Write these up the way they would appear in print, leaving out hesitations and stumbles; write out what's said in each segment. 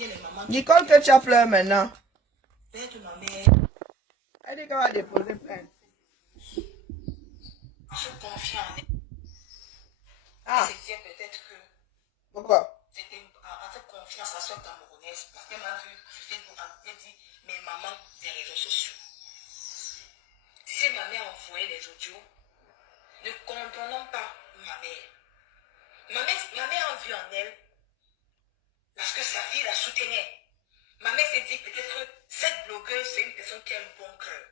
Il y a les mamans Nicole, que tu as pleuré maintenant. peut-être ma mère, Elle dit qu'elle va déposer plainte. en se confiant en elle, Ah, elle se disait peut-être que pourquoi? c'était en fait confiance à soeur camerounaise parce qu'elle m'a vu sur Facebook, elle dit mes mamans des réseaux sociaux. Si ma mère envoyait les audios, ne condamnons pas ma mère. Ma mère a vu en elle parce que sa fille la soutenait. Ma mère s'est dit peut-être que cette blogueuse, c'est une personne qui a un bon cœur.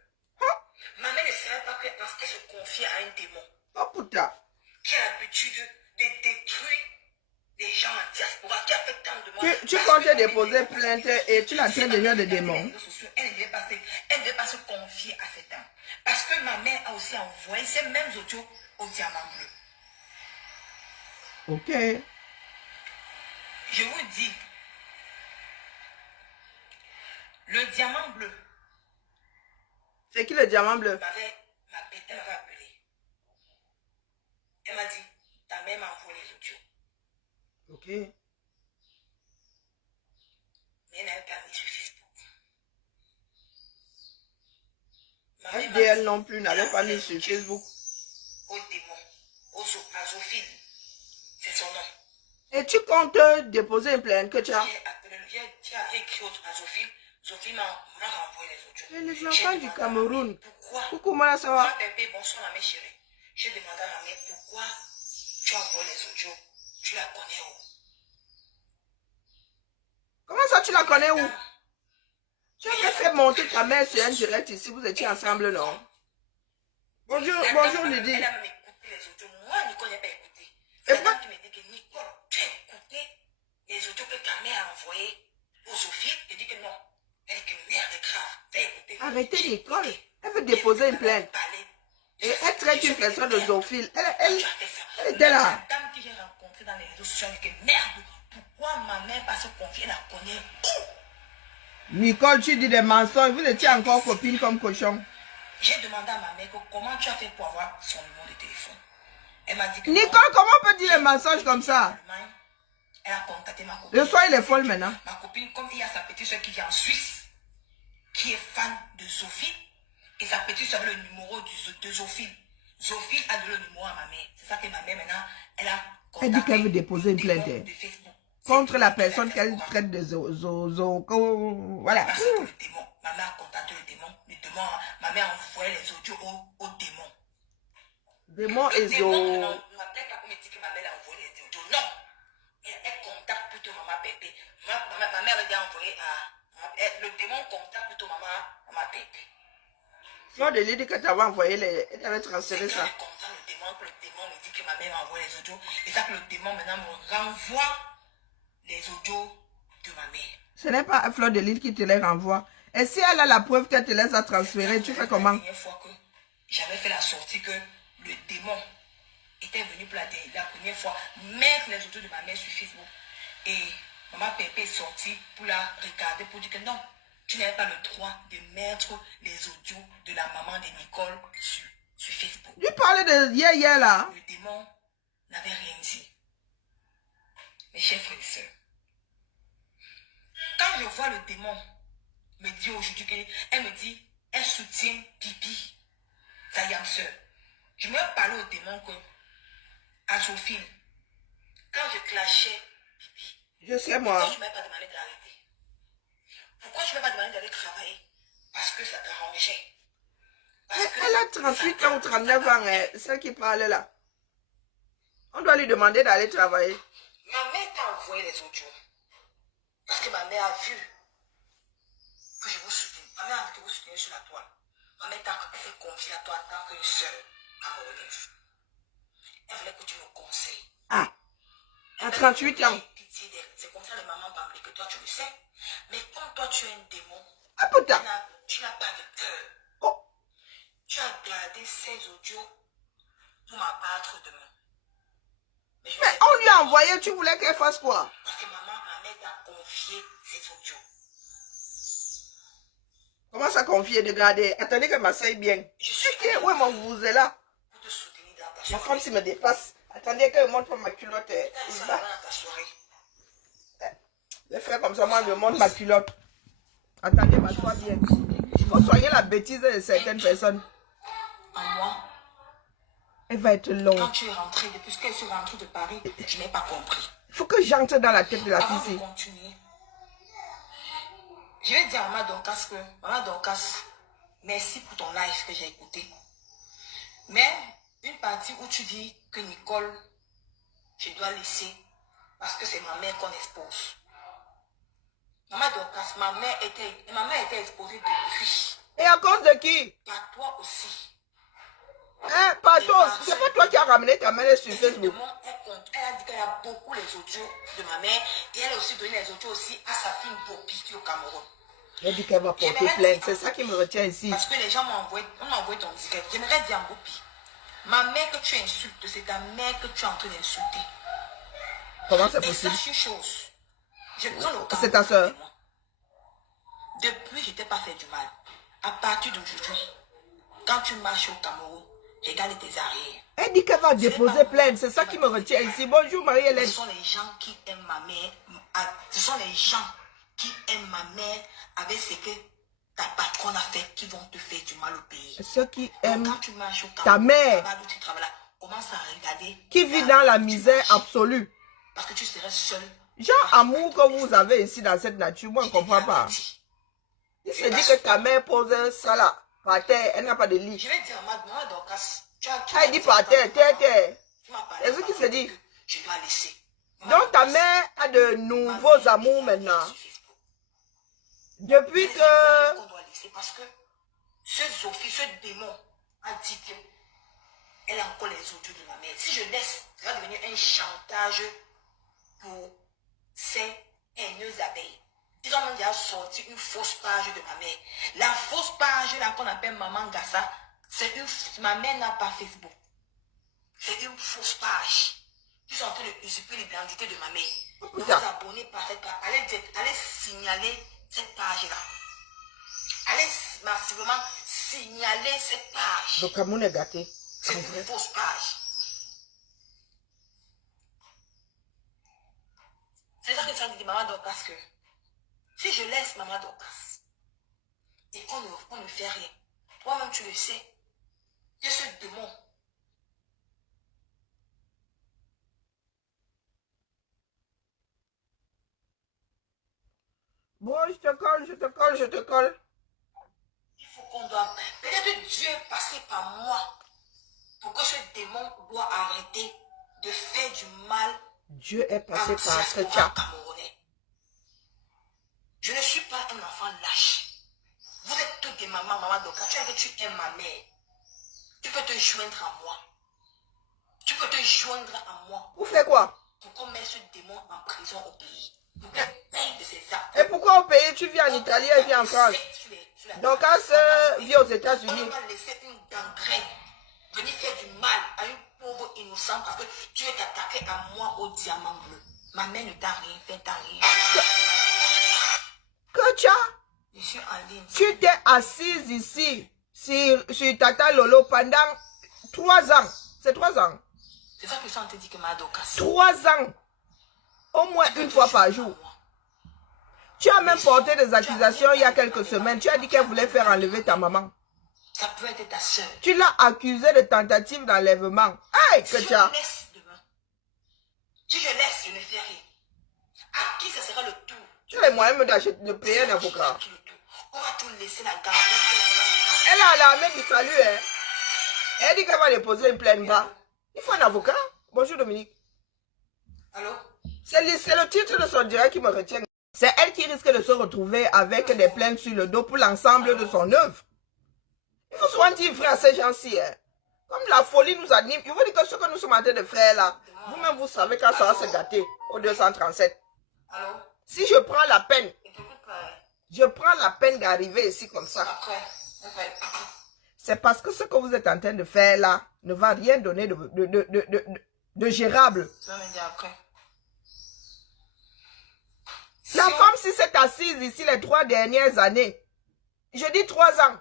Ma mère ne savait pas que parce qu'elle se confiait à un démon Oh putain. qui a l'habitude de détruire les gens en diaspora, qui a fait tant de mal. Tu comptais déposer plainte et tu l'as traité déjà de démon. Elle ne devait pas se confier à cet homme. Parce que ma mère a aussi envoyé ces mêmes audios au diamant bleu. Ok. Je vous dis, le diamant bleu. C'est qui le diamant bleu? Elle m'avait appelé. Elle m'a dit, ta mère m'a envoyé les audios. Ok. Mais elle n'avait pas mis sur Facebook. FDL non plus n'avait pas mis sur Facebook. Au démon, à Zophile. C'est son nom. Et tu comptes déposer une plainte que tu as? J'ai écrit à Zophile. Zophile m'a renvoyé les audios. Et les enfants du Cameroun. Pourquoi? Coucou, moi, ça va? Ma pépé, bonsoir, ma mère chérie. J'ai demandé à ma mère pourquoi tu as envoyé les audios. Tu la connais où? Comment ça, tu la connais où? Tu avais fait monter ta mère sur un direct ici, vous étiez ensemble, non? Bonjour Lydie. Elle a même écouté les audios. Moi, Nicole n'a pas écouté. Et C'est moi, là qui me dit que Nicole, tu as écouté les audios que ta mère a envoyés aux Sophie. Elle dit que non. Elle dit que merde grave. T'as écouté. arrêtez Nicole. Elle veut déposer une plainte. Et elle traite une personne de zoophile. Elle était là. La dame que j'ai rencontrée dans les réseaux sociaux, elle dit que merde, pourquoi ma mère va se confier, elle la connaît où? Nicole, tu dis des mensonges. Vous étiez encore copine comme cochon. J'ai demandé à ma mère comment tu as fait pour avoir son numéro de téléphone. Elle m'a dit que Nicole, comment on peut dire des mensonges comme ça? Elle a contacté ma copine. Le soir, il est folle maintenant. Ma copine, comme il y a sa petite soeur qui vit en Suisse, qui est fan de Zophile, et sa petite soeur avait le numéro de Zophile. Zophile a donné le numéro à ma mère. C'est ça que ma mère maintenant, elle a contacté. Elle dit qu'elle veut déposer une plainte de Facebook. contre la personne qu'elle traite de voilà. Parce que le démon, ma mère a contacté le démon. Ma mère a envoyé les audios au démon. Démon et Le démon ne m'appelle pas pour me dire que ma mère a envoyé les audios. Non. Elle contacte plutôt maman Pépé. Ma mère a déjà envoyé le démon contacte plutôt maman Pépé. Fleur de Lydie que tu avais envoyé, elle t'avait transféré ça. Le démon me dit que ma mère m'a envoyé les audios. Et ça que le démon maintenant me renvoie les audios de ma mère. Ce n'est pas Fleur de Lydie qui te les renvoie. Et si elle a la preuve qu'elle te les a transférés, tu fais comment? La dernière fois que j'avais fait la sortie que le démon était venu pour la première fois mettre les audios de ma mère sur Facebook. Et maman Pépé est sortie pour la regarder pour dire que non, tu n'avais pas le droit de mettre les audios de la maman de Nicole sur Facebook. Tu parlais de hier là. Le démon n'avait rien dit. Mes chers frères et sœurs, quand je vois le démon me dire aujourd'hui qu'elle me dit, elle soutient Pipi, sa yam sœur. Je me parlais au démon que, à Zophine, quand je clashais Pipi, Je sais moi. pourquoi je ne m'avais pas demandé d'arrêter? Pourquoi je ne m'avais pas demandé d'aller travailler? Parce que ça t'arrangeait. Elle a 38 ans ou 39 ans, celle qui parlait là. On doit lui demander d'aller travailler. Ma mère t'a envoyé les audios. Parce que ma mère a vu que je vous soutiens. Ma mère a vu que vous soutenez sur la toile. Ma mère t'a fait confier à toi en tant qu'une sœur camerounaise. Elle voulait que tu me conseilles. Ah, à 38 ans. C'est comme ça les mamans bambées que toi tu le sais. Mais comme toi tu es un démon, Ah putain. tu n'as pas de cœur. Oh. Tu as gardé ces audios pour m'abattre demain. Mais on lui a envoyé, tu voulais qu'elle fasse quoi? Parce que ma mère t'a confié ces audios. Comment ça confier de garder? Attendez que m'asseye bien. Je suis Oui, mon vous est là. pour te soutenir dans ta La soirée. femme s'il me dépasse. Attendez que je montre ma culotte. Les frères comme ça, moi, je montre ma culotte. Attendez, ma foi bien. Il faut soigner la bêtise de certaines personnes. En moi, elle va être longue. Quand tu es rentrée, depuis que je suis rentrée de Paris, je n'ai pas compris. Il faut que j'entre dans la tête de la Avant fille. de continuer, je vais dire à Maman Dorcas que, Maman Dorcas, merci pour ton live que j'ai écouté. Mais une partie où tu dis que Nicole, je dois laisser parce que c'est ma mère qu'on expose. Maman Dorcas, ma mère était exposée depuis. Et à cause de qui? Par toi aussi. Hein, pardon, c'est pas toi qui as ramené ta mère sur Facebook. Elle a dit qu'elle a beaucoup les audios de ma mère et elle a aussi donné les audios aussi à sa fille Bopi qui est au Cameroun. Elle dit qu'elle va porter plainte, c'est ça qui me retient ici. Parce que les gens m'ont envoyé, ton disquette. J'aimerais dire en Bopi, ma mère que tu insultes, c'est ta mère que tu es en train d'insulter. Comment c'est Et possible? sache une chose, je prends le C'est ta soeur. Depuis, je ne t'ai pas fait du mal. À partir d'aujourd'hui, quand tu marches au Cameroun, regarde tes arrières. Elle dit qu'elle va déposer plainte, c'est ça qui me retient ici. Bonjour Marie-Hélène. Ce sont les gens qui aiment ma mère. Ce sont les gens qui aiment ma mère avec ce que ta patronne a fait qui vont te faire du mal au pays. Ceux qui aiment quand tu marches au ta mère, tu travailles là, commence à regarder. qui vit dans la misère absolue. Parce que tu serais seul. Genre amour que vous avez ici dans cette nature, moi je ne comprends pas. Il se dit que ta mère pose ça là, par terre, elle n'a pas de lit. Je vais dire à Maman Dorcas, elle dit par terre, terre. C'est ce qui se dit. Je dois laisser. Donc ta mère a de nouveaux amours maintenant. Depuis que... Parce que ce Sophie, ce démon a dit que elle a encore les audios de ma mère. Si je laisse, ça va devenir un chantage pour ces haineuses abeilles. Ils ont même déjà sorti une fausse page de ma mère. La fausse page là qu'on appelle Maman Gassa, c'est ma mère n'a pas Facebook. C'est une fausse page. Ils sont en train de usurper l'identité de ma mère. Ne vous abonnez pas à cette page. Allez signaler cette page-là. Allez massivement signaler cette page. Le Cameroun est gâté. C'est une fausse page. C'est ça que ça dit Maman Dorcas que si je laisse Maman Dorcas et qu'on ne fait rien, toi-même tu le sais, que ce démon bon, je te colle, je te colle, je te colle. Il faut qu'on doit... Peut-être Dieu est passé par moi pour que ce démon doit arrêter de faire du mal. Dieu est passé par ce camerounais. Je ne suis pas un enfant lâche. Vous êtes toutes des mamans, Maman Dorcas. Tu aimes ma mère. Tu peux te joindre à moi. Tu peux te joindre à moi. Vous faites quoi? Pour qu'on mette ce démon en prison au pays. Pour qu'il paye de ses actes. Et pourquoi au pays tu vis en Italie et vis en France? Donc quand vit aux États-Unis. On va laisser une gangrène venir faire du mal à une pauvre innocente parce que tu es attaqué à moi au diamant bleu. Ma mère ne t'a rien fait, t'as rien. Que tu as? Je suis en ligne. Tu t'es assise ici sur Tata Lolo pendant 3 ans. C'est 3 ans. C'est ça que je te dis que ma Dorcas. 3 ans. Au moins une fois par jour. Tu as même porté des accusations il y a quelques semaines. Tu as dit qu'elle voulait faire enlever ta maman. Ça peut être ta soeur. Tu l'as accusée de tentative d'enlèvement. Aïe, que tu as. Si je laisse, je ne fais rien. À qui ce sera le tour? Tu as les moyens de payer un avocat. On va tout laisser la garde. Elle a l'armée du salut. Hein. Elle dit qu'elle va déposer une plainte bas. Il faut un avocat. Bonjour Dominique. Allô? C'est le titre de son direct qui me retient. C'est elle qui risque de se retrouver avec des plaintes sur le dos pour l'ensemble de son œuvre. Il faut souvent dire frère à ces gens-ci. Hein. Comme la folie nous anime, il faut dire que ce que nous sommes en train de faire là, vous-même vous savez quand ça va se gâter au 237. Allô? Si je prends la peine, d'arriver ici comme ça, c'est parce que ce que vous êtes en train de faire là ne va rien donner de gérable. La femme, si s'est assise ici les 3 dernières années, je dis 3 ans,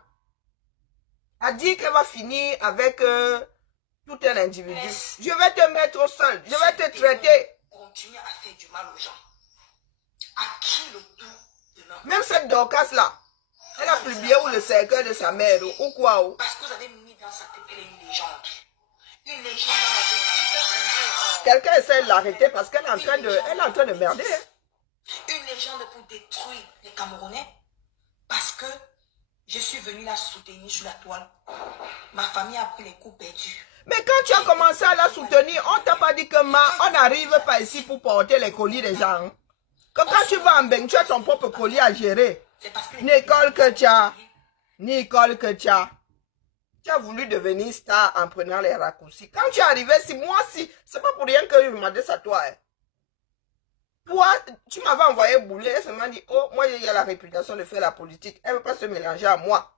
a dit qu'elle va finir avec tout un individu. Je vais te mettre au sol, je vais te traiter. Continue à faire du mal aux gens. À qui le tout demain? Même cette Dorcas là, elle a publié où le cercueil de sa mère ou quoi ou. Parce que vous avez mis dans sa tête qu'elle est une légende. Une légende dans la vie. Quelqu'un essaie de l'arrêter parce qu'elle est en train de merder. Hein. Une légende pour détruire les Camerounais. Parce que je suis venue la soutenir sur la toile. Ma famille a pris les coups perdus. Mais quand tu as commencé à la soutenir, on t'a pas dit que on n'arrive pas ici pour porter les colis des gens. Hein. Que quand tu vas en Beng, tu as ton propre colis à gérer. Nicole que tu as. Nicole que tu as. Tu as voulu devenir star en prenant les raccourcis. Quand tu es arrivé, si moi, si, c'est pas pour rien que je me demandais à toi. Hein. Toi, tu m'avais envoyé bouler, elle m'a dit, oh, moi j'ai la réputation de faire la politique. Elle ne veut pas se mélanger à moi.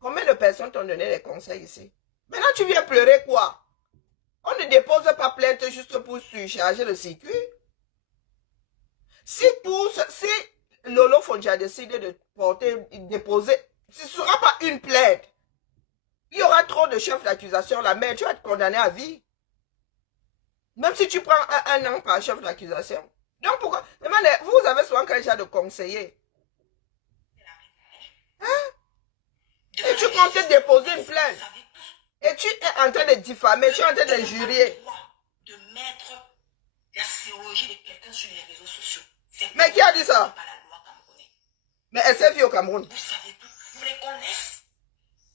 Combien de personnes t'ont donné des conseils ici? Maintenant, tu viens pleurer quoi? On ne dépose pas plainte juste pour surcharger le circuit. Si Lolo Fonja décide de déposer, ce ne sera pas une plainte. Il y aura trop de chefs d'accusation là, mais tu vas être condamné à vie. Même si tu prends un an par chef d'accusation. Donc pourquoi? Vous avez souvent quel genre de conseiller? Hein? Et tu comptes déposer une plainte. Et tu es en train de diffamer, tu es en train d'injurier. De mettre la sérologie de quelqu'un sur les réseaux sociaux. Mais qui a dit ça? Mais elle s'est vue au Cameroun. Vous savez tout, vous les connaissez.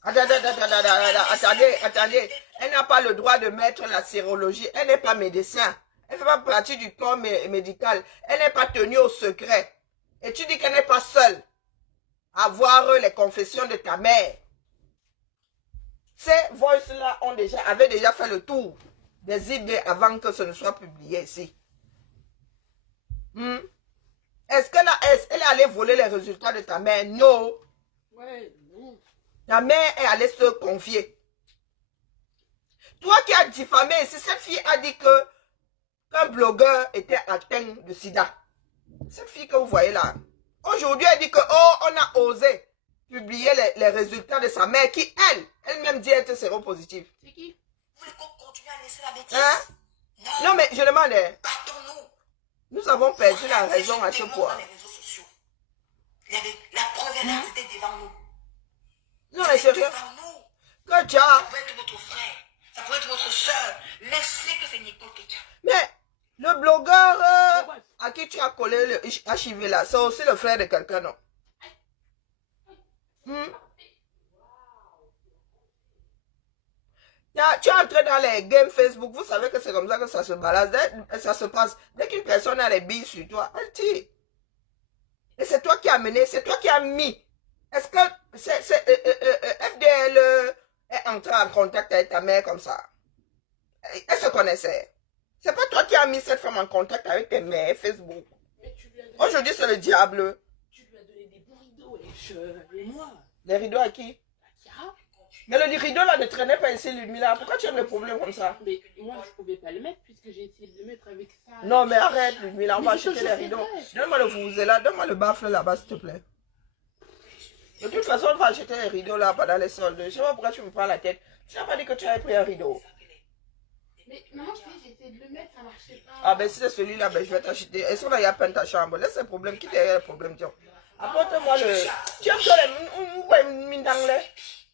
Attendez. Elle n'a pas le droit de mettre la sérologie. Elle n'est pas médecin. Elle ne fait pas partie du corps médical. Elle n'est pas tenue au secret. Et tu dis qu'elle n'est pas seule à voir les confessions de ta mère. Ces voices-là avaient déjà fait le tour des idées avant que ce ne soit publié ici. Est-ce qu'elle est allée voler les résultats de ta mère? Non. Ouais, non. Ta mère est allée se confier. Toi qui as diffamé ici, cette fille a dit qu'un blogueur était atteint de sida. Cette fille que vous voyez là. Aujourd'hui, elle dit que, on a osé publier les résultats de sa mère qui, elle-même dit être séropositive. C'est qui? Vous voulez qu'on continue à laisser la bêtise? Hein? Non, mais je demande. Battons-nous. Nous avons perdu la raison à ce point. La preuve est là, c'était devant nous. Non, mais sérieux. Que tu as. Ça pourrait être votre frère, ça pourrait être votre soeur. Laissez que c'est Nicole que tu as. Mais le blogueur à qui tu as collé le HIV là, c'est aussi le frère de quelqu'un, non? Tu es entré dans les games Facebook, vous savez que c'est comme ça que ça se balance, ça se passe. Dès qu'une personne a les billes sur toi, elle tire. Et c'est toi qui as mené, c'est toi qui as mis. Est-ce que FDL est entré en contact avec ta mère comme ça? Elle se connaissait. C'est pas toi qui as mis cette femme en contact avec tes mères, Facebook. Aujourd'hui, c'est le diable. Tu lui as donné des bons rideaux, et moi. Les rideaux à qui? Mais le rideau là ne traînait pas ici, Ludmila. Pourquoi tu as des problèmes comme ça? Mais moi, je pouvais pas le mettre puisque j'ai essayé de le mettre avec ça. Non, mais arrête, Ludmila. On va acheter les rideaux. Donne-moi le vuvuzela, donne-moi le baffle là-bas, s'il te plaît. De toute façon, on va acheter les rideaux là pendant les soldes. Je sais pas pourquoi tu me prends la tête. Tu n'as pas dit que tu avais pris un rideau. Mais maman, j'ai essayé de le mettre, ça marchait pas. Ah, ben si c'est celui-là, ben je vais t'acheter. Est-ce qu'on a y a peine ta chambre? Laisse les problèmes. Qui derrière les problèmes, tiens. Apporte-moi le. Tu aimes toi les mindang là?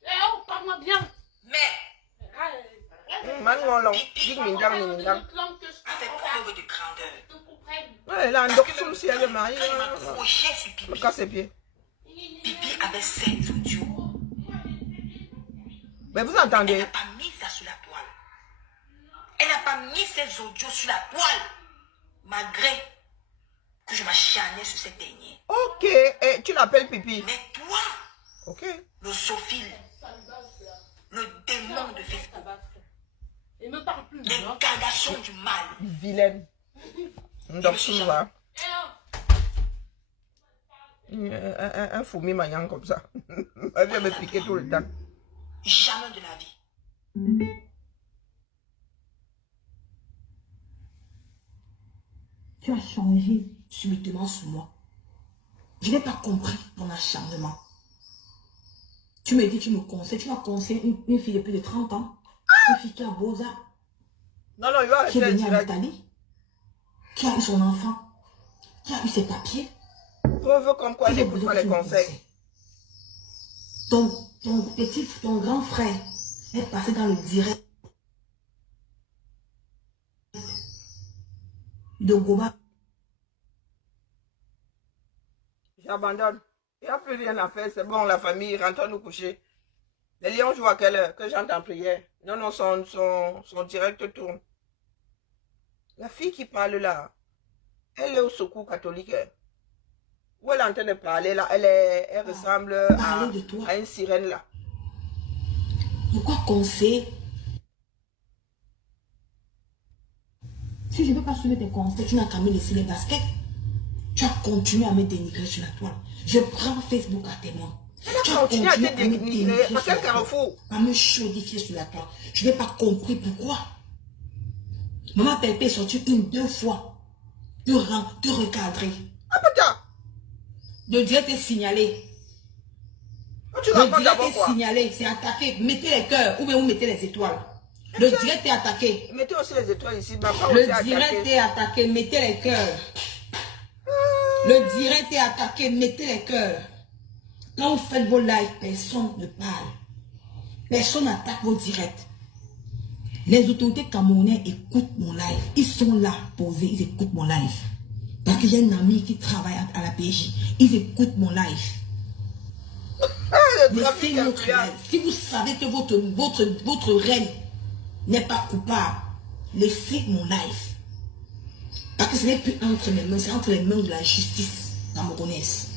Eh oh, parle-moi bien. Mais, Manongolong. Dis mindang, C'est mindang. notre langue que je avec comprends preuve de grandeur. pas. Tu comprends? Ouais, là, un doxum si elle est mariée. Quand il m'a croché sur Me Pipi, casse les pieds. Pipi avait 7 audios. Mais vous Elle entendez? n'a pas mis ça sur la toile. Elle n'a pas mis ses audios sur la toile. Malgré que je m'acharnais sur cette dernière. Ok, et tu l'appelles Pipi. Mais toi, Ok. le zoophile, le démon de Facebook, Et me parle plus. l'incarnation du mal. Vilaine. Doxum va. Un fourmi magnant comme ça. Elle vient me piquer tout le temps. Jamais de la vie. Tu as changé subitement sur moi. Je n'ai pas compris ton acharnement. Tu me dis, tu me conseilles, tu m'as conseillé une fille de plus de 30 ans. Une fille qui a beaux arts, Non, non, il va qui est arrêter venue en direct. Italie, qui a eu son enfant. Tu as eu ces papiers. Preuve comme quoi il n'écoute pas les conseils. Ton grand frère est passé dans le direct de Goma. J'abandonne. Il n'y a plus rien à faire. C'est bon, la famille, rentrons nous coucher. Les lions jouent à quelle heure? Que j'entends en prière. Non, non, son direct tourne. La fille qui parle là, elle est au secours catholique. Où elle est en train de parler là, elle ressemble à une sirène là. Pourquoi conseil? Si je ne peux pas suivre tes conseils, tu n'as qu'à me laisser les baskets. Tu as continué à me dénigrer sur la toile. Je prends Facebook à témoin. Tu as continué à te dénigrer. À quel carrefour? À me chaudifier sur la toile. Je n'ai pas compris pourquoi. Maman Pépé est sortie 2 fois. Tu recadrer. Ah putain! Le direct est signalé. Tu le direct est signalé, c'est attaqué. Mettez les cœurs ou bien vous mettez les étoiles. Le direct est attaqué. Mettez aussi les étoiles ici. Le direct est attaqué, mettez les cœurs. Le direct est attaqué, mettez les cœurs. Quand vous faites vos lives, personne ne parle. Personne n'attaque vos directs. Les autorités camerounaises écoutent mon live. Ils sont là, posés, ils écoutent mon live. Parce que j'ai un ami qui travaille à la PJ. Ils écoutent mon live. Laissez notre live. Si vous savez que votre reine n'est pas coupable, laissez mon live. Parce que ce n'est plus entre mes mains, c'est entre les mains de la justice camerounaise.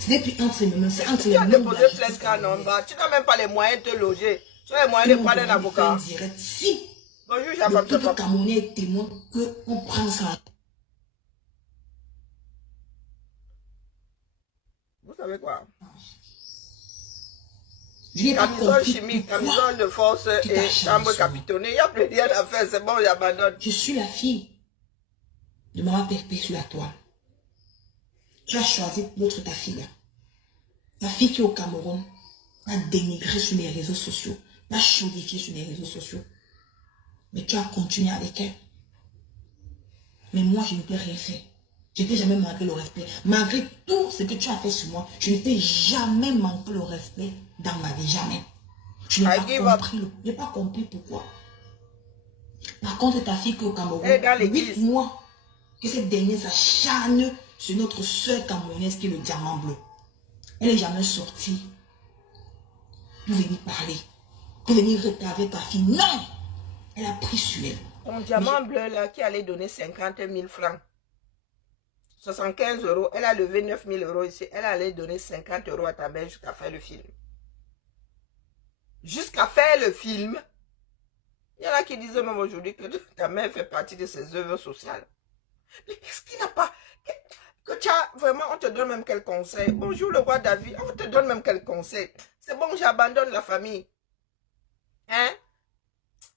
Ce n'est plus entre mes mains, c'est entre les mains de la justice camerounaise. Tu n'as même pas les moyens de te loger. Tu as les moyens de prendre un avocat. Si bonjour, le peuple camerounais est témoin qu'on prend ça. Vous savez quoi? Camisole chimique, camisole de force et chambre capitonnée. Il n'y a plus rien à faire, c'est bon, j'abandonne. Je suis la fille de Maman Pépé sur la toile. Tu as choisi l'autre ta fille là. La fille qui est au Cameroun a dénigré sur les réseaux sociaux, a chaudifié sur les réseaux sociaux. Mais tu as continué avec elle. Mais moi, je ne t'ai rien fait. Je ne t'ai jamais manqué le respect. Malgré tout ce que tu as fait sur moi, je ne t'ai jamais manqué le respect dans ma vie. Jamais. Je n'ai pas compris pourquoi. Par contre, ta fille qui est au Cameroun, 8 mois, que cette dernière s'acharne sur notre soeur camerounaise qui est le diamant bleu. Elle n'est jamais sortie pour venir parler, pour venir regarder ta fille. Non! Elle a pris sur elle. Ton diamant bleu là qui allait donner 50 000 francs. 75 €, elle a levé 9 000 € ici. Elle allait donner 50 € à ta mère jusqu'à faire le film. Jusqu'à faire le film. Il y en a qui disent même aujourd'hui que ta mère fait partie de ses œuvres sociales. Mais qu'est-ce qu'il n'a pas... Que tu as vraiment, on te donne même quel conseil. Bonjour le roi David, on te donne même quel conseil. C'est bon, j'abandonne la famille. Hein?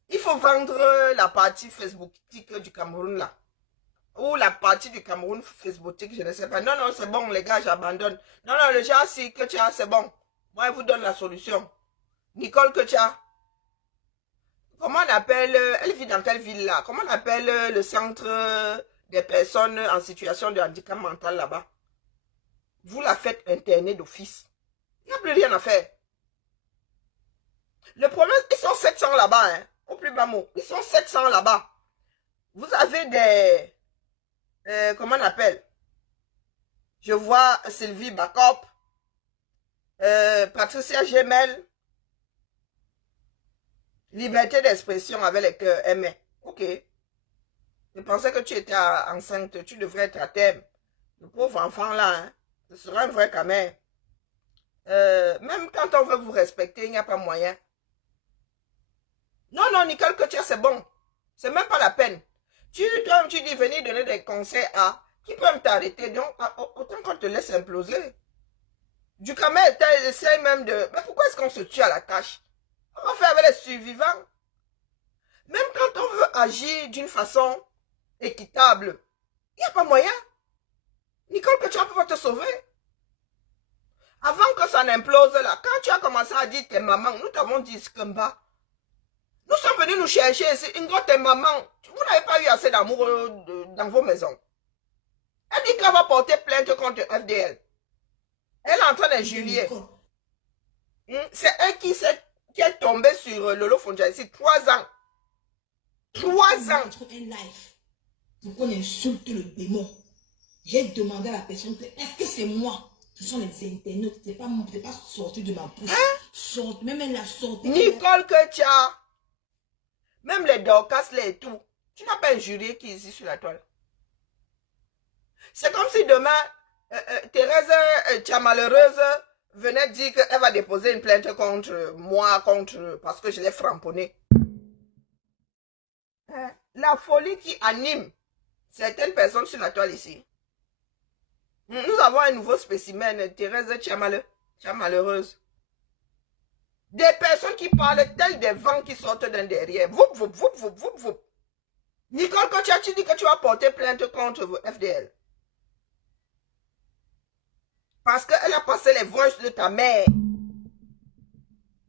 Il faut vendre la partie Facebooktique du Cameroun là. Ou la partie du Cameroun Facebooktique, je ne sais pas. Non, non, c'est bon les gars, j'abandonne. Non, non, le genre si que tu as, c'est bon. Moi, je vous donne la solution. Nicole que tu as. Comment on appelle, elle vit dans quelle ville là? Comment on appelle le centre des personnes en situation de handicap mental là-bas? Vous la faites interner d'office. Il n'y a plus rien à faire. Le problème, ils sont 700 là-bas, hein. Au plus bas mot. Ils sont 700 là-bas. Vous avez des... comment on appelle? Je vois Sylvie Bacop, Patricia Gemel, liberté d'expression avec les cœurs aimés. Ok. Je pensais que tu étais enceinte, tu devrais être à terme. Le pauvre enfant là, hein, ce sera un vrai caméra. Même quand on veut vous respecter, il n'y a pas moyen. Non, non, Nicole, que tu as, c'est bon. C'est même pas la peine. Toi, tu dis venir donner des conseils à qui peut t'arrêter. Donc, autant qu'on te laisse imploser. Du camel, tu essaies même de... Mais pourquoi est-ce qu'on se tue à la tâche? On fait avec les survivants. Même quand on veut agir d'une façon équitable, il n'y a pas moyen. Nicole, que tu ne peux pas te sauver. Avant que ça n'implose là, quand tu as commencé à dire tes mamans, nous t'avons dit Skamba. Nous sommes venus nous chercher ici, Ingo, tes mamans. Vous n'avez pas eu assez d'amour dans vos maisons. Elle dit qu'elle va porter plainte contre FDL. Elle est en train d'injurier. C'est elle qui est tombée sur Lolo Fonja ici 3 ans. 3 ans. Un live pour qu'on insulte le démon. J'ai demandé à la personne, est-ce que c'est moi? Ce sont les internautes, c'est pas sorti de ma bouche. Hein? Même elle l'a sorti. Nicole Ketia. Même les Dorcas, les tout. Tu n'as pas injurié qui est ici sur la toile. C'est comme si demain, Thérèse Tchamalheureuse venait dire qu'elle va déposer une plainte contre moi, parce que je l'ai framponné. Hein? La folie qui anime certaines personnes sur la toile ici. Nous avons un nouveau spécimen, Thérèse Tchamalheureuse. Des personnes qui parlent telles des vents qui sortent d'un derrière. Voup, voup, voup, voup, voup, voup. Nicole, quand tu dis que tu vas porter plainte contre FDL. Parce qu'elle a passé les voices de ta mère.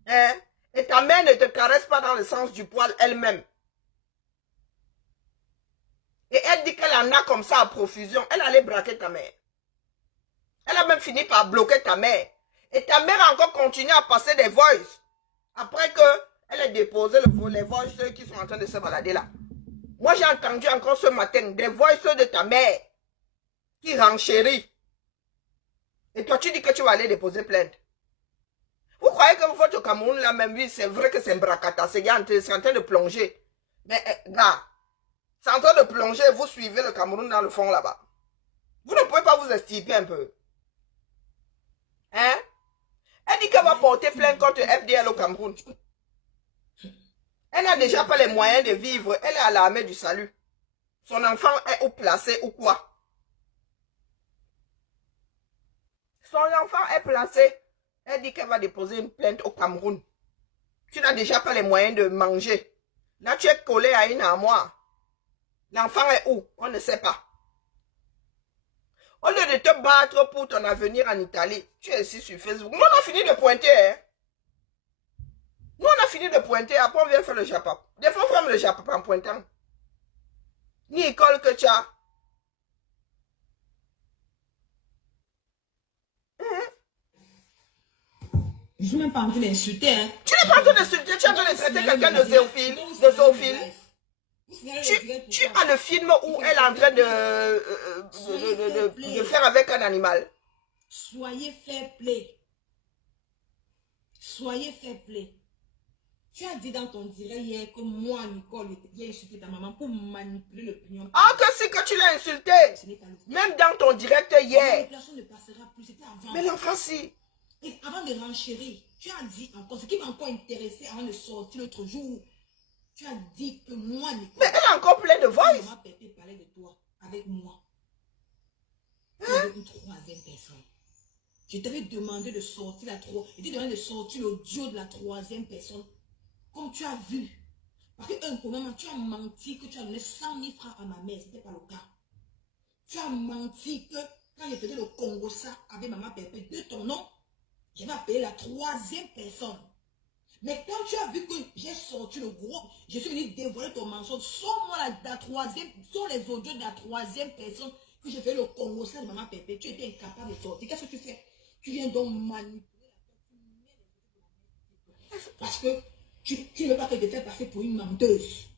Hein? Et ta mère ne te caresse pas dans le sens du poil elle-même. Et elle dit qu'elle en a comme ça à profusion. Elle allait braquer ta mère. Elle a même fini par bloquer ta mère. Et ta mère a encore continué à passer des voices. Après qu'elle ait déposé les voices qui sont en train de se balader là. Moi j'ai entendu encore ce matin des voices de ta mère qui renchérit. Et toi tu dis que tu vas aller déposer plainte. Vous croyez que votre Cameroun là même, oui c'est vrai que c'est un bracata. C'est en train de plonger. Mais gars, c'est en train de plonger et vous suivez le Cameroun dans le fond là-bas. Vous ne pouvez pas vous estiper un peu. Hein? Elle dit qu'elle va porter plainte contre FDL au Cameroun. Elle n'a déjà pas les moyens de vivre. Elle est à l'armée du salut. Son enfant est où placé ou quoi? Son enfant est placé. Elle dit qu'elle va déposer une plainte au Cameroun. Tu n'as déjà pas les moyens de manger. Là, tu es collé à une armoire. L'enfant est où? On ne sait pas. Au lieu de te battre pour ton avenir en Italie, tu es ici sur Facebook. Nous, on a fini de pointer. Hein? Nous, on a fini de pointer. Après, on vient faire le Japap. Des fois, on fait le Japap en pointant. Nicole Ketia. Je ne suis même pas en train d'insulter. Hein. Tu n'es pas en train d'insulter. Tu es en train de traiter quelqu'un de zoophile. Tu as le film où elle est en train de faire avec un animal. Soyez fair play. Soyez fair play. Tu as dit dans ton direct hier que moi, Nicole, j'ai insulté ta maman pour manipuler l'opinion. Ah, que c'est que tu l'as insulté. Même dans ton direct hier. Ne passera plus. C'était avant. Mais l'enfant, si. Et avant de renchérir, tu as dit encore, ce qui m'a encore intéressé avant de sortir l'autre jour, tu as dit que moi, Nicole, mais elle a encore plein de voix. Maman Pépé parlait de toi avec moi. Hein? Une troisième personne. Je t'avais demandé de sortir je t'ai demandé de sortir l'audio de la troisième personne. Comme tu as vu. Parce que moment, tu as menti que tu as donné 100 000 francs à ma mère. Ce n'était pas le cas. Tu as menti que quand je faisais le Congo ça avec Maman Pépé de ton nom, je vais appeler la troisième personne. Mais quand tu as vu que j'ai sorti le gros, je suis venu dévoiler ton mensonge. Sans moi la troisième, sans les audios de la troisième personne que j'ai fait le Congo ça de Maman Pépé, tu étais incapable de sortir. Qu'est-ce que tu fais? Tu viens donc manipuler. Parce que tu ne veux pas que je te fasse passer pour une menteuse.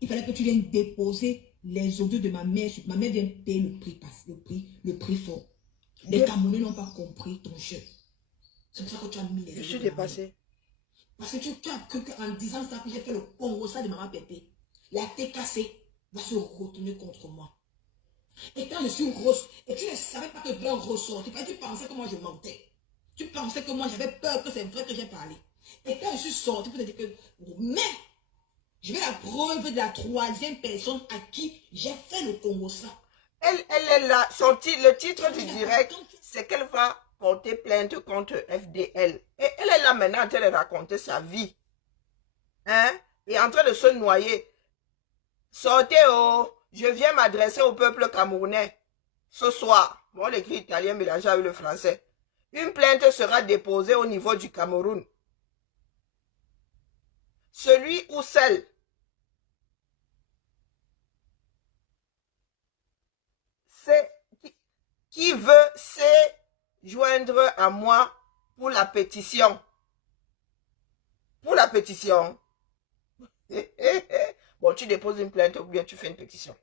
Il fallait que tu viennes déposer les audios de ma mère. Ma mère vient payer le prix fort. Les Camerounais n'ont pas compris ton jeu. C'est pour ça que tu as mis les. Je suis dépassée. Parce que tu as cru qu'en disant ça que j'ai fait le Congo ça de Maman Pépé, la TKC va se retourner contre moi. Et quand je suis grosse, et tu ne savais pas que je devais ressortir, tu pensais que moi je mentais. Tu pensais que moi j'avais peur que c'est vrai que j'ai parlé. Et quand je suis sortie pour te dire que, mais, je vais la preuve de la troisième personne à qui j'ai fait le Congo ça. Elle est là, le titre du direct, c'est qu'elle va porter plainte contre FDL. Et elle est là maintenant en train de raconter sa vie. Hein? Et en train de se noyer. Sortez, oh, je viens m'adresser au peuple camerounais. Ce soir, bon, l'écrit italien mélangé avec le français. Une plainte sera déposée au niveau du Cameroun. Celui ou celle Qui veut se joindre à moi pour la pétition? Pour la pétition. Bon, tu déposes une plainte ou bien tu fais une pétition.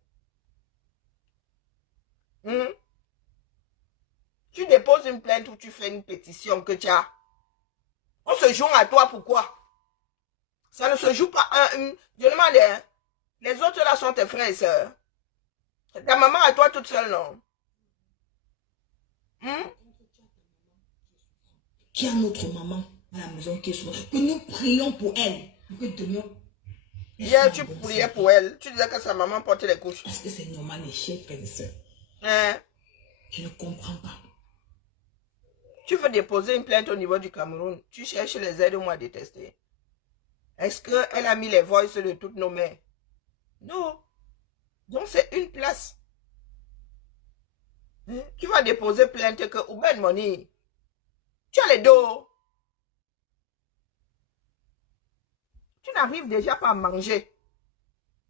Tu déposes une plainte ou tu fais une pétition que tu as. On se joint à toi, pourquoi? Ça ne se joue pas Je demande, hein, les autres là sont tes frères et sœurs. Ta maman à toi toute seule, non? Qui a notre maman à la maison qui est souvent, que nous prions pour elle. Pour que demain. Hier, tu priais pour elle. Tu disais que sa maman portait les couches. Parce que c'est normal, les chers frères et sœurs. Hein? Je ne comprends pas. Tu veux déposer une plainte au niveau du Cameroun. Tu cherches les aides, moi, à détester. Est-ce qu'elle a mis les voices de toutes nos mères? Non. Donc, c'est une place. Hein? Tu vas déposer plainte que Ouben Moni. Tu as les dos. Tu n'arrives déjà pas à manger.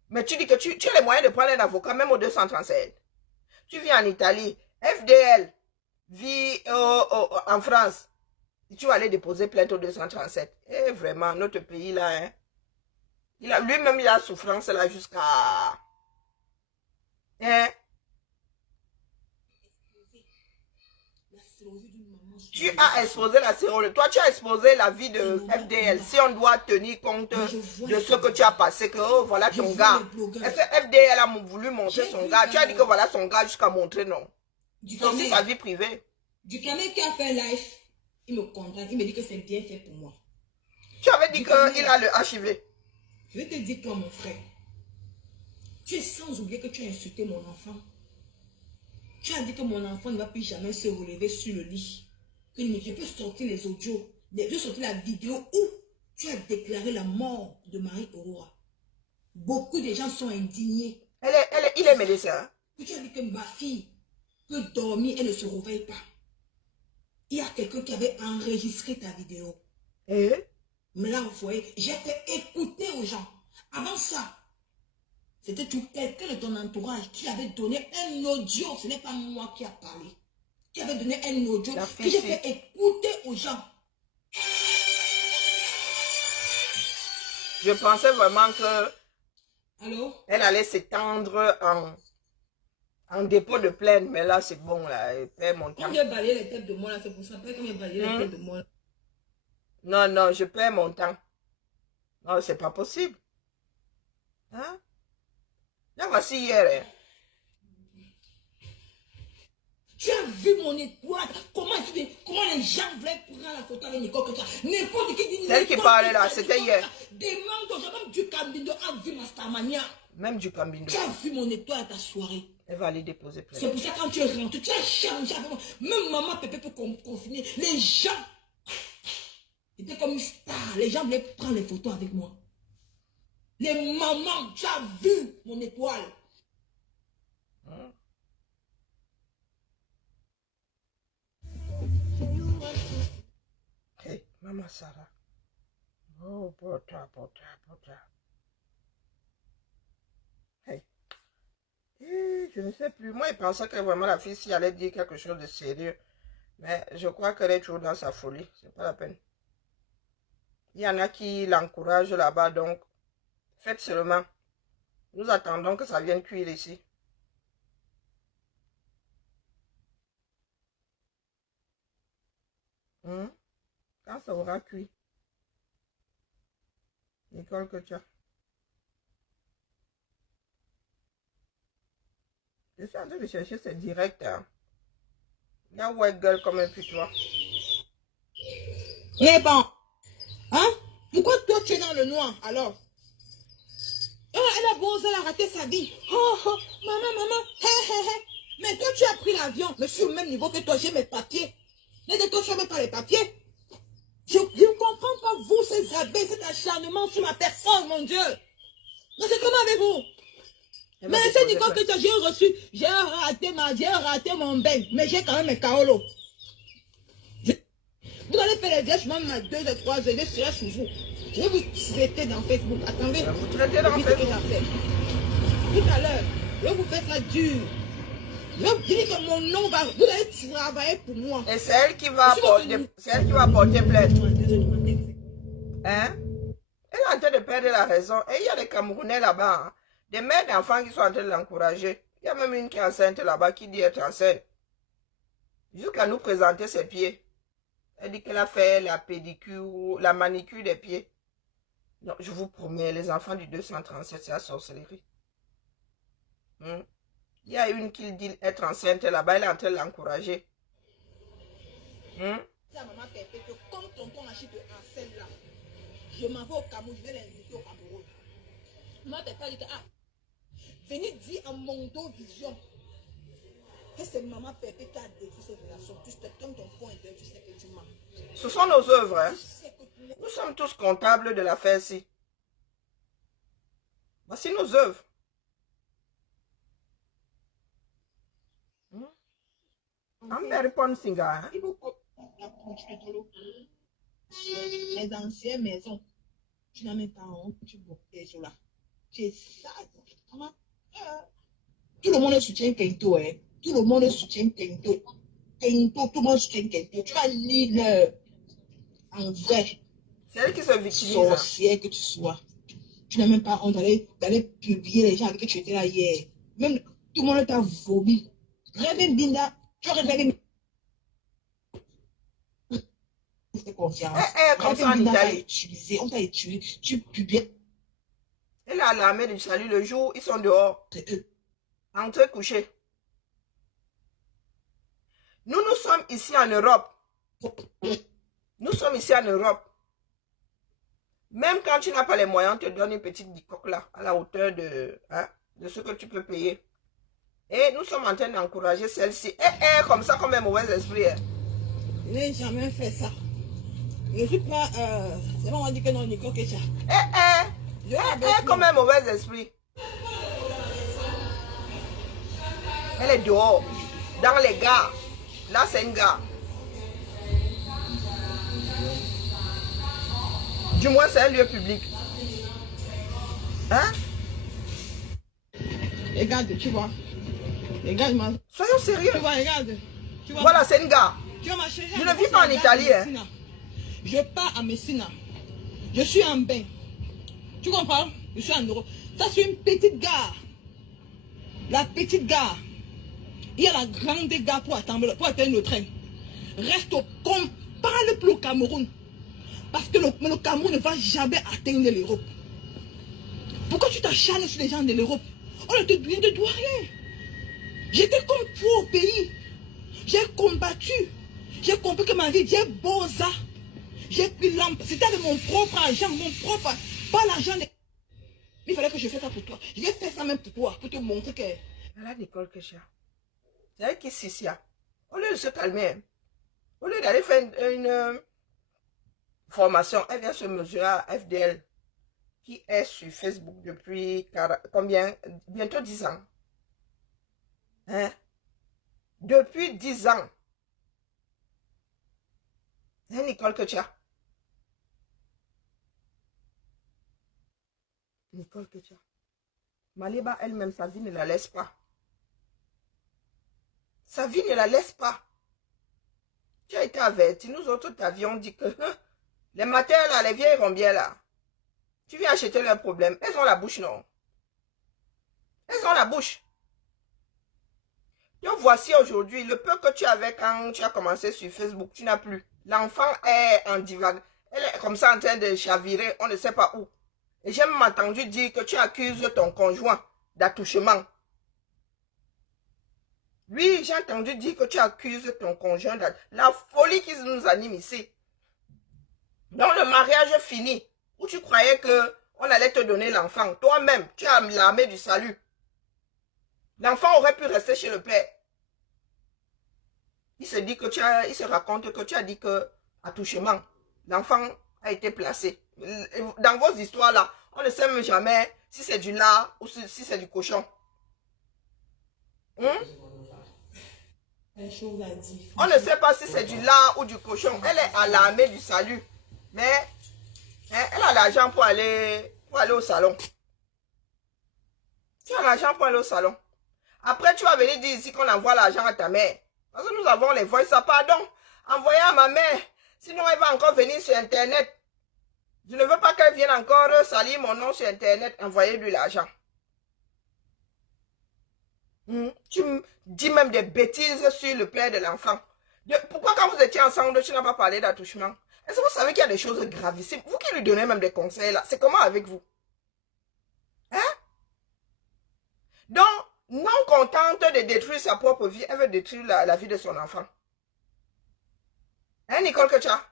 Mais tu dis que tu as les moyens de prendre un avocat, même au 237. Tu vis en Italie. FDL vit en France. Tu vas aller déposer plainte au 237. Eh, vraiment, notre pays là, hein. Lui-même, il a souffrance là jusqu'à... Hein? Tu as exposé la sérologie. Toi, tu as exposé la vie de FDL. Si on doit tenir compte de ce que tu as passé, que oh, voilà ton gars. Est-ce que FDL a voulu montrer son gars? Tu as dit que voilà son gars jusqu'à montrer, non. C'est aussi sa vie privée. Du Camé qui a fait live, il me contacte, il me dit que c'est bien fait pour moi. Tu avais dit qu'il a le HIV. Je vais te dire, toi, mon frère, tu es sans oublier que tu as insulté mon enfant. Tu as dit que mon enfant ne va plus jamais se relever sur le lit. Que je peux sortir les audios, je peux sortir la vidéo où tu as déclaré la mort de Marie-Aurora. Beaucoup de gens sont indignés. Il est médecin. Que tu as dit que ma fille peut dormir et ne se réveille pas. Il y a quelqu'un qui avait enregistré ta vidéo. Mais là, vous voyez, j'ai fait écouter aux gens. Avant ça, c'était tout quelqu'un de ton entourage qui avait donné un audio. Ce n'est pas moi qui a parlé. Qui avait donné un audio que j'ai fait écouter aux gens. Je pensais vraiment que... Allô? Elle allait s'étendre en dépôt de plainte. Mais là, c'est bon, là. Elle paie mon temps. Quand j'ai balayé les têtes de moi, là, c'est pour ça. Quand j'ai balayé les têtes de moi. Non, non, je perds mon temps. Non, c'est pas possible. Hein? Là, voici hier. Hein? Tu as vu mon étoile? Comment les gens voulaient prendre la photo avec Nicole Ketia? N'importe qui dit... Celle qui parlait là, c'était hier. Des membres, même du Cambindo a vu ma Starmania. Même du Cambindo. Tu as vu mon étoile à ta soirée. Elle va aller déposer plainte. C'est pour ça quand tu es rentré, tu as changé avec moi. Même maman Pépé peut confiner. Les gens étaient comme une star. Les gens voulaient prendre les photos avec moi. Les mamans, tu as vu mon étoile. Hein? Hey, Maman Sarah. Oh, pota. Hey. Je ne sais plus. Moi, je pensais que vraiment la fille, si allait dire quelque chose de sérieux. Mais je crois qu'elle est toujours dans sa folie. C'est pas la peine. Il y en a qui l'encouragent là-bas, donc faites seulement. Nous attendons que ça vienne cuire ici. Quand ça aura cuit. Nicole Ketia. Je suis en train de chercher ces directs. Hein. Là où elle gueule comme un putois. Mais bon. Hein? Pourquoi toi tu es dans le noir alors? Oh, elle a beau, elle a raté sa vie. Oh, maman. Mais toi tu as pris l'avion. Je suis au même niveau que toi, j'ai mes papiers. Mais de toi tu n'as même pas les papiers. Je ne comprends pas vous, ces abeilles, cet acharnement sur ma personne, mon Dieu. Mais c'est comment avec vous? Mais c'est Nicole que j'ai raté mon bain, mais j'ai quand même mes kaolos. Vous allez faire les gestes, même à 2 et 3 heures, je serai sous vous. Je vais vous traiter dans Facebook. Attendez. Vous traitez dans Facebook. Tout à l'heure, je vais vous faire ça dur. Je vais dire que mon nom va... Vous allez travailler pour moi. Et c'est elle qui va porter plainte. Hein? Elle est en train de perdre la raison. Et il y a des Camerounais là-bas. Hein? Des mères d'enfants qui sont en train de l'encourager. Il y a même une qui est enceinte là-bas qui dit être enceinte. Jusqu'à nous présenter ses pieds. Elle dit qu'elle a fait la pédicure, la manicure des pieds. Non, je vous promets, les enfants du 237, c'est la sorcellerie. Il y a une qui dit être enceinte là-bas, elle est en train de l'encourager. La maman Pépé que comme tonton Achille te harcèle là, je m'en vais au Cameroun, je vais l'inviter au Cameroun. Maman Pépé dit que venez dire à Mondo Vision que c'est maman Pépé qui a détruit cette relation. Tu sais, comme ton fond intérieur, tu sais que tu mens. Ce sont nos œuvres. Hein? Tu sais que tu Nous sommes tous comptables de l'affaire-ci. Voici nos œuvres. Amber Ponsinga. il faut les anciennes maisons, tu n'as même pas honte, tu bottes sur là. Tu es sale. Comment? Tout le monde soutient Kento, hein. Tout le monde soutient Kento. Kento, tout le monde soutient Kento. Tu vas lire en vrai. C'est elle qui se victimise. Sorcière que tu sois. Tu n'as même pas honte d'aller publier les gens avec qui tu étais là hier. Même tout le monde t'a vomi. Rêve Binda, tu aurais rêvé. Confiance. Comme ça en Italie. On t'a utilisé. Tu publiais. Elle est à l'armée du salut le jour, ils sont dehors. Entre couchés. Nous sommes ici en Europe. Nous sommes ici en Europe. Même quand tu n'as pas les moyens, on te donne une petite bicoque là, à la hauteur de ce que tu peux payer. Et nous sommes en train d'encourager celle-ci. Comme ça, comme un mauvais esprit. Je n'ai jamais fait ça. Je ne suis pas... c'est bon, on dit que non, Nico Kecha. Comme un mauvais esprit. Elle est dehors. Dans les gares. Là, c'est une gare. Du moins, c'est un lieu public. Hein? Regarde, tu vois. Regarde, ma... Soyons sérieux. Tu vois, regarde. Tu vois, voilà, c'est une gare. Tu vois, ma chérie, je ne vis pas en Italie. Hein. Je pars à Messina. Je suis en bain. Tu comprends? Je suis en Europe. Ça, c'est une petite gare. La petite gare. Il y a la grande gare pour atteindre le train. Reste au compte. Parle plus au Cameroun. Parce que le Cameroun ne va jamais atteindre l'Europe. Pourquoi tu t'acharnes sur les gens de l'Europe? On ne te doit rien. J'étais comme toi au pays. J'ai combattu. J'ai compris que ma vie était boza. J'ai pris l'âme. C'était avec mon propre argent, pas l'argent de... Il fallait que je fasse ça pour toi. Je vais faire ça même pour toi, pour te montrer que... Voilà Nicole Kecha. C'est elle qui s'issia. Au lieu de se calmer, au lieu d'aller faire une formation, elle vient se mesurer à FDL, qui est sur Facebook depuis combien? Bientôt 10 ans. Hein? Depuis 10 ans. Hein, Nicole Kecha? Nicole Kecha. Maliba elle-même, sa vie ne la laisse pas. Sa vie ne la laisse pas. Tu as été averti. Nous autres t'avions dit que les matins là, les vieilles bien là. Tu viens acheter leurs problèmes. Elles ont la bouche, non? Elles ont la bouche. Donc voici aujourd'hui, le peu que tu avais quand tu as commencé sur Facebook, tu n'as plus. L'enfant est en divague. Elle est comme ça en train de chavirer, on ne sait pas où. Et j'ai même entendu dire que tu accuses ton conjoint d'attouchement. Oui, j'ai entendu dire que tu accuses ton conjoint d'attouchement. La folie qui nous anime ici. Dans le mariage fini, où tu croyais que on allait te donner l'enfant. Toi-même, tu as l'armée du salut. L'enfant aurait pu rester chez le père. Il se raconte que tu as dit que attouchement, l'enfant a été placé. Dans vos histoires là, on ne sait même jamais si c'est du lard ou si c'est du cochon. On ne sait pas si c'est du lard ou du cochon. Elle est à l'armée du salut. Mais elle a l'argent pour aller au salon. Tu as l'argent pour aller au salon. Après, tu vas venir dire ici qu'on envoie l'argent à ta mère. Parce que nous avons les voix, ça, pardon. Envoyez à ma mère. Sinon, elle va encore venir sur Internet. Je ne veux pas qu'elle vienne encore salir mon nom sur Internet. Envoyez-lui l'argent. Tu me dis même des bêtises sur le père de l'enfant. Pourquoi quand vous étiez ensemble, tu n'as pas parlé d'attouchement? Est-ce que vous savez qu'il y a des choses gravissimes? Vous qui lui donnez même des conseils là, c'est comment avec vous? Hein? Donc, non contente de détruire sa propre vie, elle veut détruire la vie de son enfant. Hein, Nicole Ketia?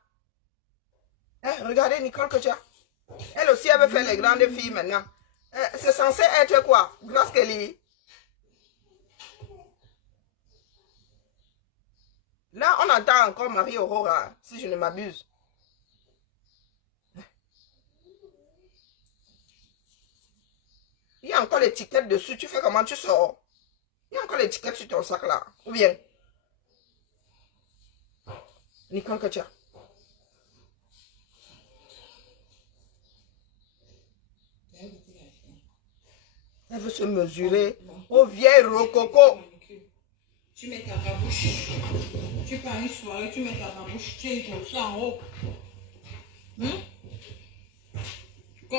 Hein, regardez Nicole Ketia. Elle aussi, elle veut faire les grandes filles maintenant. C'est censé être quoi? Grace Kelly. Là, on entend encore Marie-Aurora, si je ne m'abuse. Il y a encore l'étiquette dessus. Tu fais comment tu sors? Il y a encore l'étiquette sur ton sac là. Ou bien? Nicole Ketia. Elle veut se mesurer au vieil rococo. Tu mets ta babouche. Tu pars une soirée, tu mets ta babouche. Tu es comme ça en haut.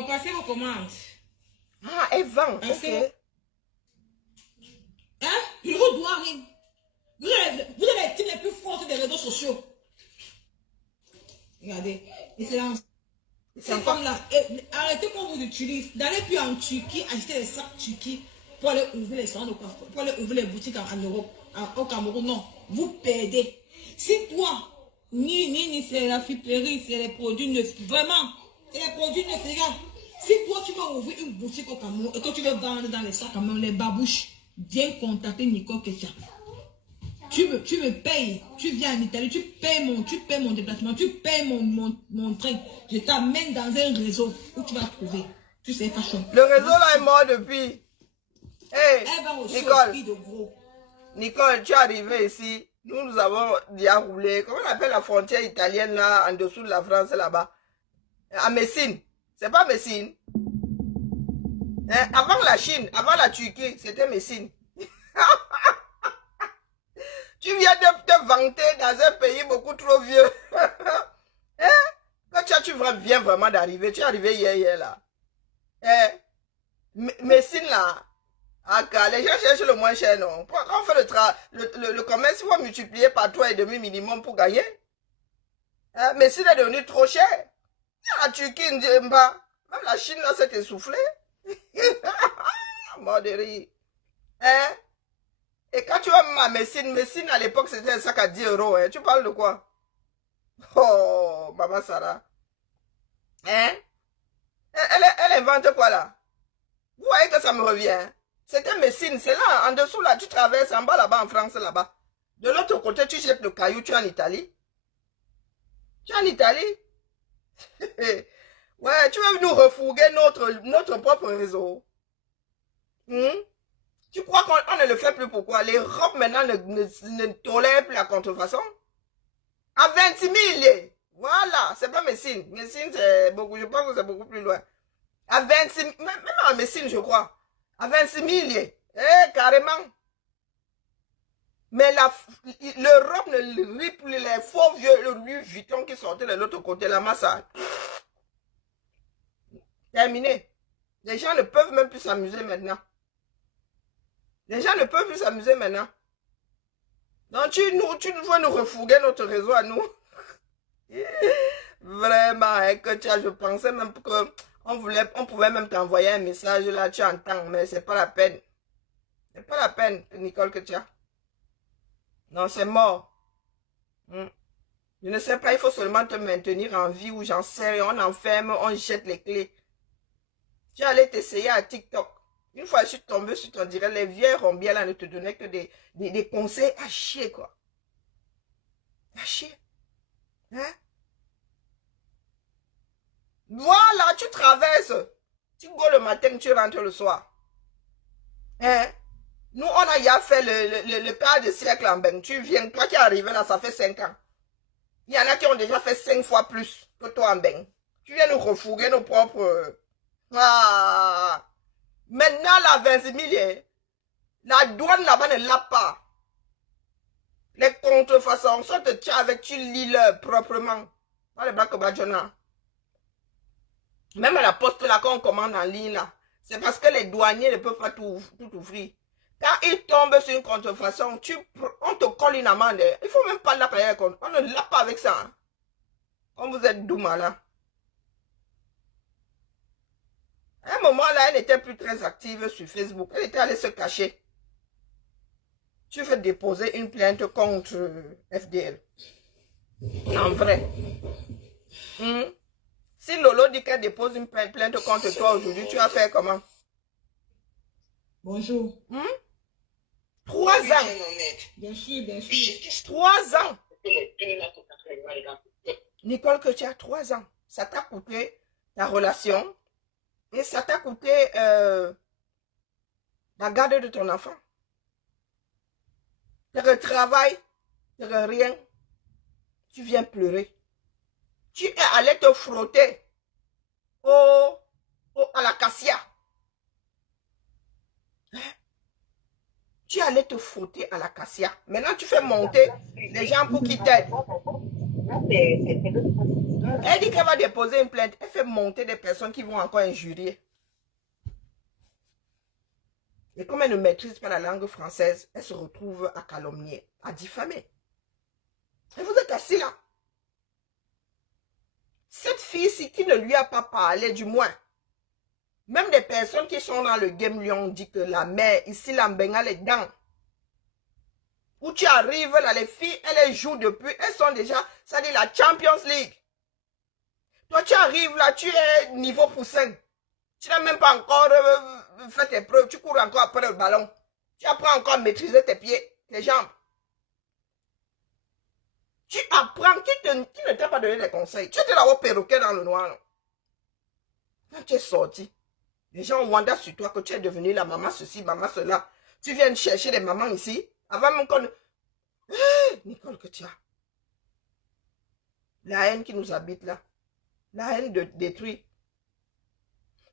Passez vos commandes. Ah, elle vend. Ok. Hein? Il vous doit rien. Vous êtes les types les plus fortes des réseaux sociaux. Regardez. Et c'est comme là. Arrêtez qu'on vous utilise. N'allez plus en Turquie acheter des sacs Turquie pour aller ouvrir les salons de coiffure, pour aller ouvrir les boutiques en Europe, au Cameroun. Non. Vous perdez. Si toi, ni c'est la fiperie, c'est les produits neufs. Vraiment. C'est les produits neufs, les gars. Si toi, tu vas ouvrir une boutique au Cameroun et que tu veux vendre dans les sacs, les babouches, viens contacter Nicole Ketia. Tu me payes. Tu viens en Italie, tu payes mon déplacement, tu payes mon train. Je t'amène dans un réseau où tu vas trouver. Tu sais, fashion. Le réseau là est mort depuis. Hey, Nicole. De gros. Nicole, tu es arrivée ici. Nous avons déjà roulé. Comment on appelle la frontière italienne là, en dessous de la France là-bas? À Messine. C'est pas Messine. Hein? Avant la Chine, avant la Turquie, c'était Messine. Tu viens de te vanter dans un pays beaucoup trop vieux. Hein? Quand tu viens vraiment d'arriver, tu es arrivé hier là. Hein? Messine là. Les gens cherchent le moins cher, non? Quand on fait le commerce, il faut multiplier par 3,5 minimum pour gagner. Hein? Messine est devenu trop cher. La Turquie ne dit pas. Même la Chine, là, s'est essoufflée. Mort de rire. Hein? Et quand tu vas à Messine à l'époque, c'était un sac à 10 €. Hein? Tu parles de quoi? Oh, Maman Sarah. Hein? Elle invente quoi, là? Vous voyez que ça me revient. C'était Messine. C'est là, en dessous, là, tu traverses, en bas, là-bas, en France, là-bas. De l'autre côté, tu jettes le caillou, tu es en Italie. Tu es en Italie? Ouais, tu veux nous refourguer notre propre réseau. Tu crois qu'on ne le fait plus pourquoi? Les robes maintenant ne tolèrent plus la contrefaçon. À 26 000, voilà, c'est pas Messine. Messine, c'est beaucoup, je pense que c'est beaucoup plus loin. À 26 000, même à Messine, je crois. À 26 000, carrément. Mais l'Europe ne rit plus les faux vieux, le Louis Vuitton qui sortait de l'autre côté, la masse. Terminé. Les gens ne peuvent même plus s'amuser maintenant. Les gens ne peuvent plus s'amuser maintenant. Donc tu veux nous refourguer notre réseau à nous. Vraiment, hein, je pensais même on pouvait même t'envoyer un message là, tu entends, mais c'est pas la peine. C'est pas la peine, Nicole Ketia. Non, c'est mort. Je ne sais pas, il faut seulement te maintenir en vie ou j'en sais rien, on enferme, on jette les clés. Tu allais t'essayer à TikTok. Une fois, je suis tombée sur ton direct, les vieilles rombières là ne te donnaient que des conseils à chier, quoi. À chier. Hein? Voilà, tu traverses. Tu go le matin, tu rentres le soir. Hein? Nous, on a déjà fait le quart de siècle en bain. Tu viens, toi qui es arrivé là, ça fait 5 ans. Il y en a qui ont déjà fait 5 fois plus que toi en bain. Tu viens nous refourguer nos propres... Ah! Maintenant, la 26 000, La douane là-bas ne l'a pas. Les contrefaçons, soit tu tiens avec, tu lis-le proprement. Pas les Black Badjona. Même à la poste là, quand on commande en ligne là, c'est parce que les douaniers ne peuvent pas tout ouvrir. Quand ils tombent sur une contrefaçon, on te colle une amende. Il ne faut même pas la payer. On ne l'a pas avec ça. Hein. Comme vous êtes douma là. À un moment là, elle n'était plus très active sur Facebook. Elle était allée se cacher. Tu veux déposer une plainte contre FDL. En vrai. Si Lolo dit qu'elle dépose une plainte contre toi aujourd'hui, tu vas faire comment? Bonjour. 3 ans. Bien sûr, bien sûr. 3 ans. Nicole, que tu as 3 ans. Ça t'a coûté ta relation et ça t'a coûté la garde de ton enfant. Tu travailles, tu rien. Tu viens pleurer. Tu es allé te frotter à la cassia. Tu es allé te frotter à la cassia. Maintenant, tu fais monter les gens pour qu'ils t'aident. Elle dit qu'elle va déposer une plainte. Elle fait monter des personnes qui vont encore injurier. Et comme elle ne maîtrise pas la langue française, elle se retrouve à calomnier, à diffamer. Et vous êtes assis là. Cette fille-ci qui ne lui a pas parlé, du moins, même des personnes qui sont dans le game lui ont dit que la mère, ici, l'Ambenga, les dents. Où tu arrives là, les filles, elles jouent depuis, elles sont déjà, ça dit la Champions League. Toi, tu arrives là, tu es niveau poussin. Tu n'as même pas encore fait tes preuves, tu cours encore après le ballon. Tu apprends encore à maîtriser tes pieds, tes jambes. Tu apprends, qui ne t'a pas donné des conseils. Tu étais là-haut perroquet dans le noir. Non? Quand tu es sorti, les gens ont wanda sur toi que tu es devenu la maman ceci, maman cela. Tu viens chercher des mamans ici. Avant même qu'on... Hey, Nicole, que tu as. La haine qui nous habite là. La haine de détruire.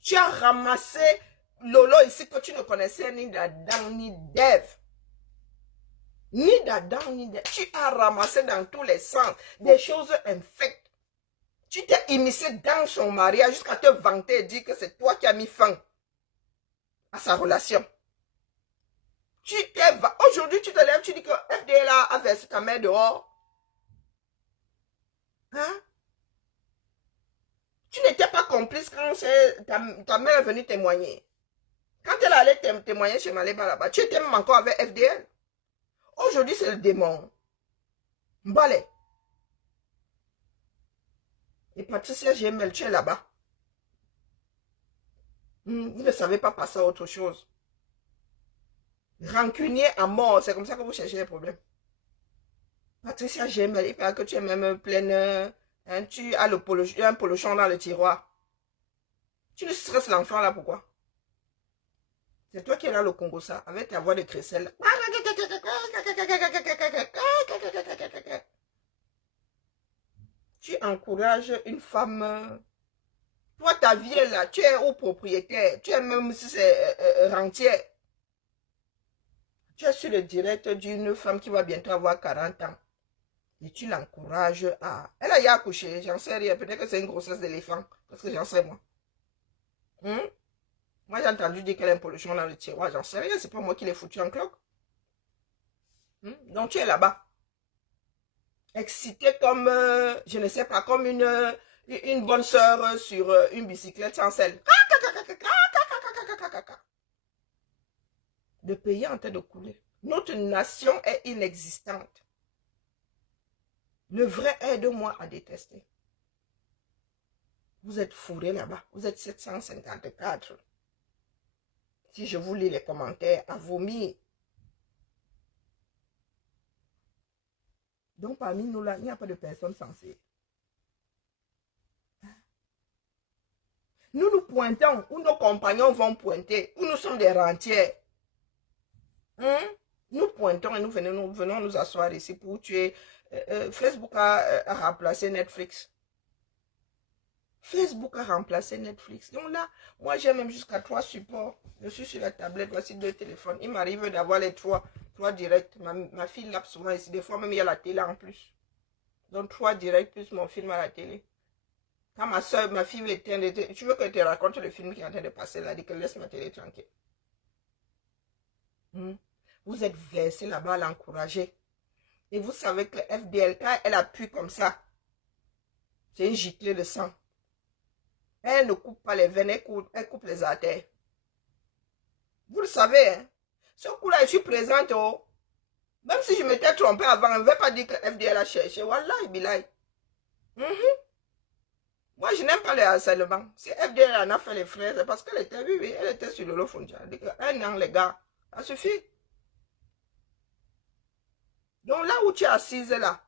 Tu as ramassé Lolo ici que tu ne connaissais ni d'Adam ni d'Ève. Ni d'Adam ni d'Ève. Tu as ramassé dans tous les sens des choses infectes. Tu t'es immiscé dans son mariage jusqu'à te vanter et dire que c'est toi qui as mis fin à sa relation. Aujourd'hui, tu te lèves, tu dis que FDL a versé ta mère dehors. Hein? Tu n'étais pas complice quand ta mère est venue témoigner. Quand elle allait témoigner chez Maléba là-bas, tu étais même encore avec FDL. Aujourd'hui, c'est le démon. Mbale. Et Patricia Gemel, tu es là-bas. Vous ne savez pas passer à autre chose. Rancunier à mort, c'est comme ça que vous cherchez les problèmes. Patricia Gemel, il paraît que tu es même pleine... Hein, tu as un polochon dans le tiroir. Tu ne stresses l'enfant là, pourquoi? C'est toi qui es là le Congo, ça, avec ta voix de crécelle. Tu encourages une femme. Toi, ta vie est là, tu es au propriétaire. Tu es même si c'est rentière. Tu es sur le direct d'une femme qui va bientôt avoir 40 ans. Et tu l'encourages à... Elle a accouché, j'en sais rien. Peut-être que c'est une grossesse d'éléphant. Parce que j'en sais moi. Moi, j'ai entendu dire qu'elle a un pollution dans le tiroir. J'en sais rien. C'est pas moi qui l'ai foutu en cloque. Donc, tu es là-bas. Excitée comme, je ne sais pas, comme une bonne sœur sur une bicyclette sans selle. Le pays est en train de couler. Notre nation est inexistante. Le vrai aide-moi à détester. Vous êtes fourrés là-bas. Vous êtes 754. Si je vous lis les commentaires, à vomir. Donc parmi nous là, il n'y a pas de personnes sensées. Nous nous pointons, ou nos compagnons vont pointer, ou nous sommes des rentiers. Nous pointons et nous venons nous asseoir ici pour tuer. Facebook a remplacé Netflix. Facebook a remplacé Netflix. Donc là, moi j'ai même jusqu'à 3 supports. Je suis sur la tablette, voici 2 téléphones. Il m'arrive d'avoir les 3 directs. Ma fille l'a souvent ici. Des fois même il y a la télé en plus. Donc 3 directs plus mon film à la télé. Quand ma soeur, ma fille m'éteint, tu veux que je te raconte le film qui est en train de passer là, dit que laisse ma télé tranquille. Vous êtes versé là-bas à l'encourager. Et vous savez que FDL, quand elle appuie comme ça, c'est une giclée de sang. Elle ne coupe pas les veines, elle coupe les artères. Vous le savez, hein? Ce coup-là, je suis présente. Oh. Même si je m'étais trompée avant, on ne veut pas dire que FDL a cherché. Wallahi, billahi. Moi, je n'aime pas le harcèlement. Si FDL en a fait les frères, c'est parce qu'elle était, oui, elle était sur le Fondia. Elle dit que 1 an, les gars, ça suffit. Donc là où tu es assise là,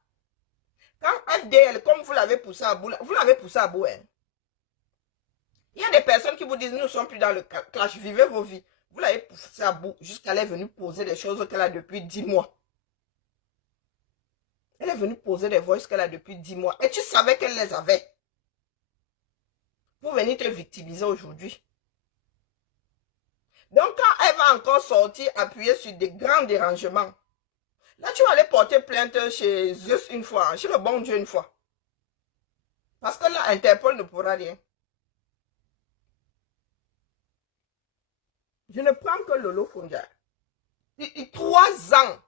quand FDL, comme vous l'avez poussé à bout, vous l'avez poussé à bout, hein. Il y a des personnes qui vous disent, nous ne sommes plus dans le clash, vivez vos vies. Vous l'avez poussé à bout jusqu'à elle est venue poser des choses qu'elle a depuis 10 mois. Elle est venue poser des voix qu'elle a depuis 10 mois. Et tu savais qu'elle les avait. Pour venir te victimiser aujourd'hui. Donc quand elle va encore sortir, appuyer sur des grands dérangements, là tu vas aller porter plainte chez Zeus une fois, chez le bon Dieu une fois. Parce que là, Interpol ne pourra rien. Je ne prends que Lolo Fondia. 3 ans.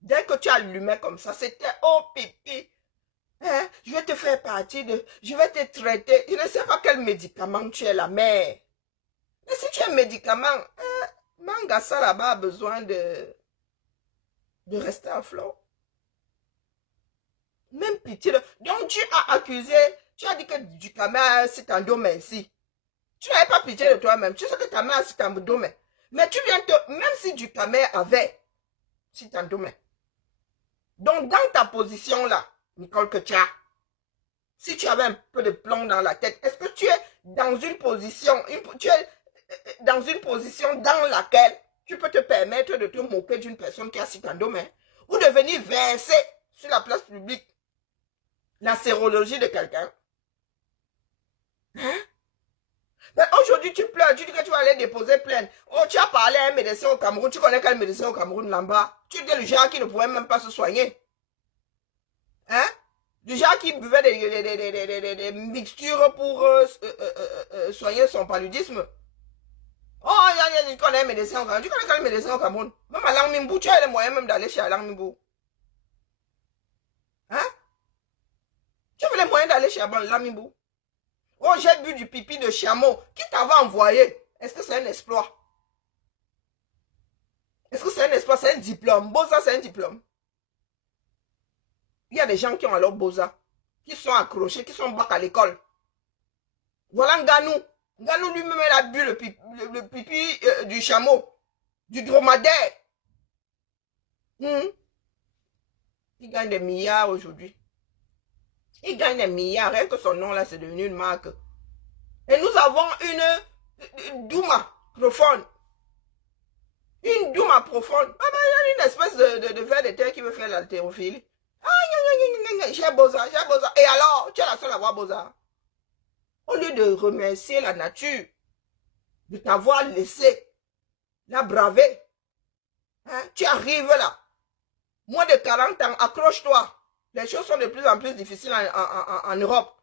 Dès que tu allumais comme ça, c'était oh pipi. Hein? Je vais te faire partie de... Je vais te traiter. Je ne sais pas quel médicament tu es la mère. Mais si tu es un médicament, Mangasa là-bas a besoin de rester à flot. Même pitié. Donc tu as accusé, tu as dit que du caméra c'est un domaine ici. Tu n'avais pas pitié de toi-même. Tu sais que ta mère c'est un domaine. Mais tu viens te... Même si du caméra avait, c'est un domaine. Donc dans ta position là, Nicole Ketia, si tu avais un peu de plomb dans la tête, est-ce que tu es dans une position, dans laquelle tu peux te permettre de te moquer d'une personne qui a si un domaine ou de venir verser sur la place publique la sérologie de quelqu'un? Hein? Mais aujourd'hui, tu pleures, tu dis que tu vas aller déposer plainte. Oh, tu as parlé à un médecin au Cameroun, tu connais quel médecin au Cameroun là-bas? Tu es le genre qui ne pouvait même pas se soigner. Hein? Du genre qui buvait des mixtures pour soigner son paludisme. Oh, tu connais un médecin au Cameroun. Tu connais quel médecin au Cameroun? Même à Langmimbo, tu as les moyens même d'aller chez Langmimbo. Hein? Tu as les moyens d'aller chez Langmimbo. Oh, j'ai bu du pipi de chameau. Qui t'avait envoyé? Est-ce que c'est un exploit? Est-ce que c'est un exploit? C'est un diplôme. Boza, c'est un diplôme. Il y a des gens qui ont alors Boza, qui sont accrochés, qui sont bac à l'école. Voilà Nganou. Nganou lui-même, il a bu le pipi du chameau, du dromadaire. Il gagne des milliards aujourd'hui. Il gagne des milliards, rien que son nom là, c'est devenu une marque. Et nous avons une douma profonde. Une douma profonde. Ah ben, il y a une espèce de ver de terre qui veut faire l'haltérophilie. Ah, j'ai Boza, j'ai Boza. Et alors, tu es la seule à avoir Boza. Au lieu de remercier la nature, de t'avoir laissé la braver, hein, tu arrives là. Moins de 40 ans, accroche-toi. Les choses sont de plus en plus difficiles en Europe.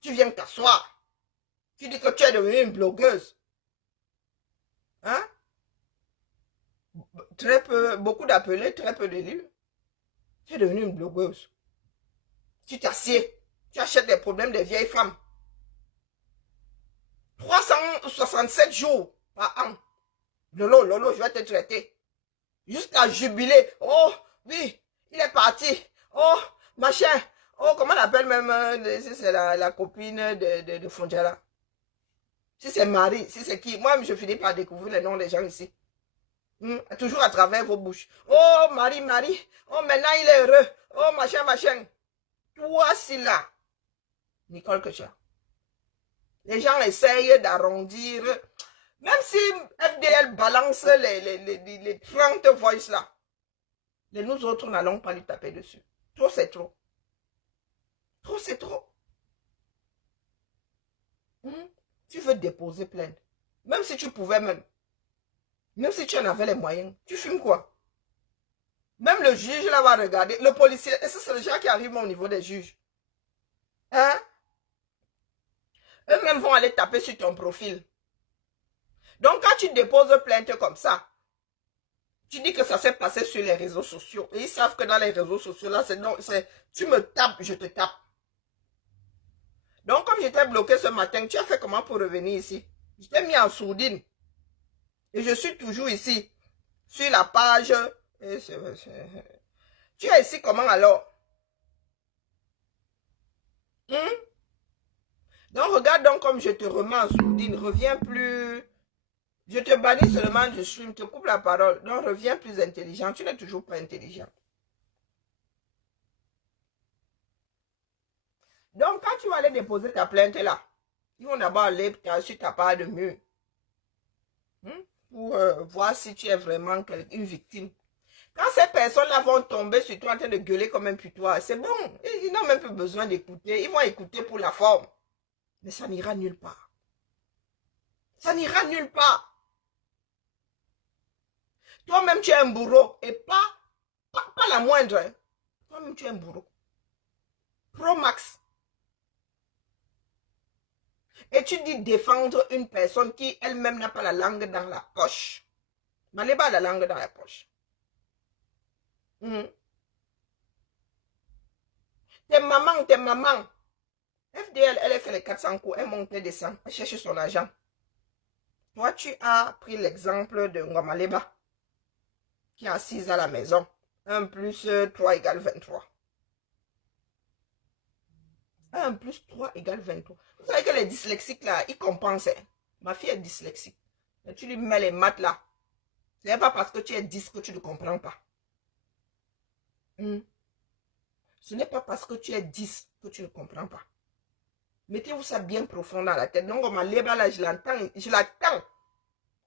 Tu viens t'asseoir. Tu dis que tu es devenue une blogueuse. Hein? Très peu, beaucoup d'appelés, très peu de livres. Tu es devenue une blogueuse. Tu t'assieds. Tu achètes des problèmes des vieilles femmes. 367 jours par an. Lolo, je vais te traiter. Jusqu'à jubiler. Oh, oui, il est parti. Oh, machin. Oh, comment on appelle même, si c'est la copine de Fondiala. Si c'est Marie, si c'est qui. Moi, je finis par découvrir les noms des gens ici. Toujours à travers vos bouches. Oh, Marie. Oh, maintenant il est heureux. Oh, machin. Toi, c'est là. Nicole Ketia. Les gens essayent d'arrondir. Même si FDL balance les 30 voices là. Et nous autres, n'allons pas lui taper dessus. Trop, c'est trop. Trop, c'est trop. Tu veux déposer plainte. Même si tu pouvais même. Même si tu en avais les moyens. Tu fumes quoi? Même le juge là va regarder. Le policier. Et ça, c'est le gens qui arrivent au niveau des juges. Hein? Eux-mêmes vont aller taper sur ton profil. Donc, quand tu déposes plainte comme ça, tu dis que ça s'est passé sur les réseaux sociaux. Et ils savent que dans les réseaux sociaux, là, tu me tapes, je te tape. Donc, comme j'étais bloqué ce matin, tu as fait comment pour revenir ici? Je t'ai mis en sourdine. Et je suis toujours ici, sur la page. Tu es ici comment alors? Donc, regarde donc comme je te remets en sourdine. Reviens plus. Je te bannis seulement du stream, te coupe la parole. Donc, reviens plus intelligent. Tu n'es toujours pas intelligent. Donc, quand tu vas aller déposer ta plainte là, ils vont d'abord aller sur ta part de mur. Pour voir si tu es vraiment une victime. Quand ces personnes-là vont tomber sur toi en train de gueuler comme un putois, c'est bon. Ils n'ont même plus besoin d'écouter. Ils vont écouter pour la forme. Mais ça n'ira nulle part. Ça n'ira nulle part. Toi-même, tu es un bourreau. Et pas la moindre. Hein. Toi-même, tu es un bourreau. Pro max. Et tu dis défendre une personne qui elle-même n'a pas la langue dans la poche. Mais elle n'a pas la langue dans la poche. Tes mamans. FDL, elle a fait les 400 coups, elle monte et descend, elle cherche son argent. Toi, tu as pris l'exemple de Ngomaleba, qui est assise à la maison. 1 plus 3 égale 23. 1 plus 3 égale 23. Vous savez que les dyslexiques là, ils compensent. Hein? Ma fille est dyslexique. Et tu lui mets les maths là. Ce n'est pas parce que tu es 10 que tu ne comprends pas. Ce n'est pas parce que tu es 10 que tu ne comprends pas. Mettez-vous ça bien profond dans la tête. Donc, ma lèvre là, je l'attends.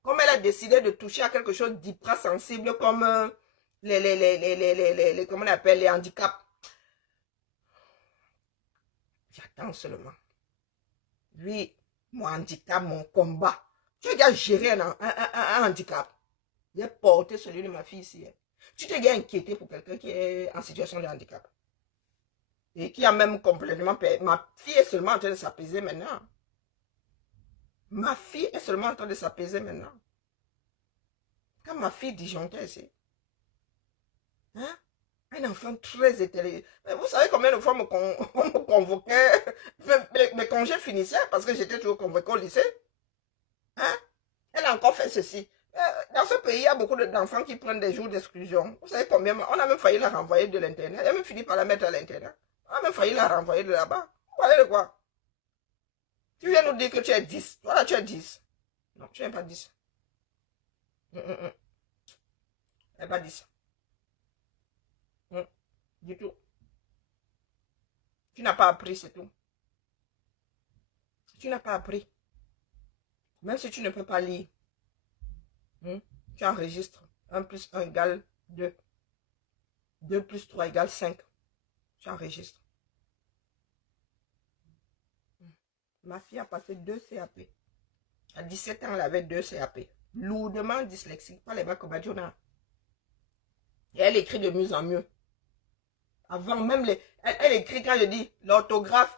Comme elle a décidé de toucher à quelque chose d'hyper sensible comme comment on appelle, les handicaps. J'attends seulement. Lui, mon handicap, mon combat. Tu as déjà géré un handicap. J'ai porté celui de ma fille ici. Hein. Tu t'es déjà inquiété pour quelqu'un qui est en situation de handicap. Et qui a même complètement perdu. Ma fille est seulement en train de s'apaiser maintenant. Ma fille est seulement en train de s'apaiser maintenant. Quand ma fille disjonctait ici. Hein? Un enfant très intelligent. Vous savez combien de fois on me convoquait. Mes congés finissaient parce que j'étais toujours convoqué au lycée. Hein? Elle a encore fait ceci. Dans ce pays, il y a beaucoup d'enfants qui prennent des jours d'exclusion. Vous savez combien? On a même failli la renvoyer de l'internat. Elle a même fini par la mettre à l'internat. On a même failli la renvoyer de là-bas. Vous voyez de quoi? Tu viens nous dire que tu es 10. Voilà, tu es 10. Non, tu n'es pas 10. Tu n'es pas 10. Du tout. Tu n'as pas appris, c'est tout. Tu n'as pas appris. Même si tu ne peux pas lire. Tu enregistres. 1 plus 1 égale 2. 2 plus 3 égale 5. Tu enregistres. Ma fille a passé 2 CAP. À 17 ans, elle avait 2 CAP. Lourdement dyslexique. Pas les Bakobadjona. Et elle écrit de mieux en mieux. Avant même elle écrit quand je dis l'orthographe.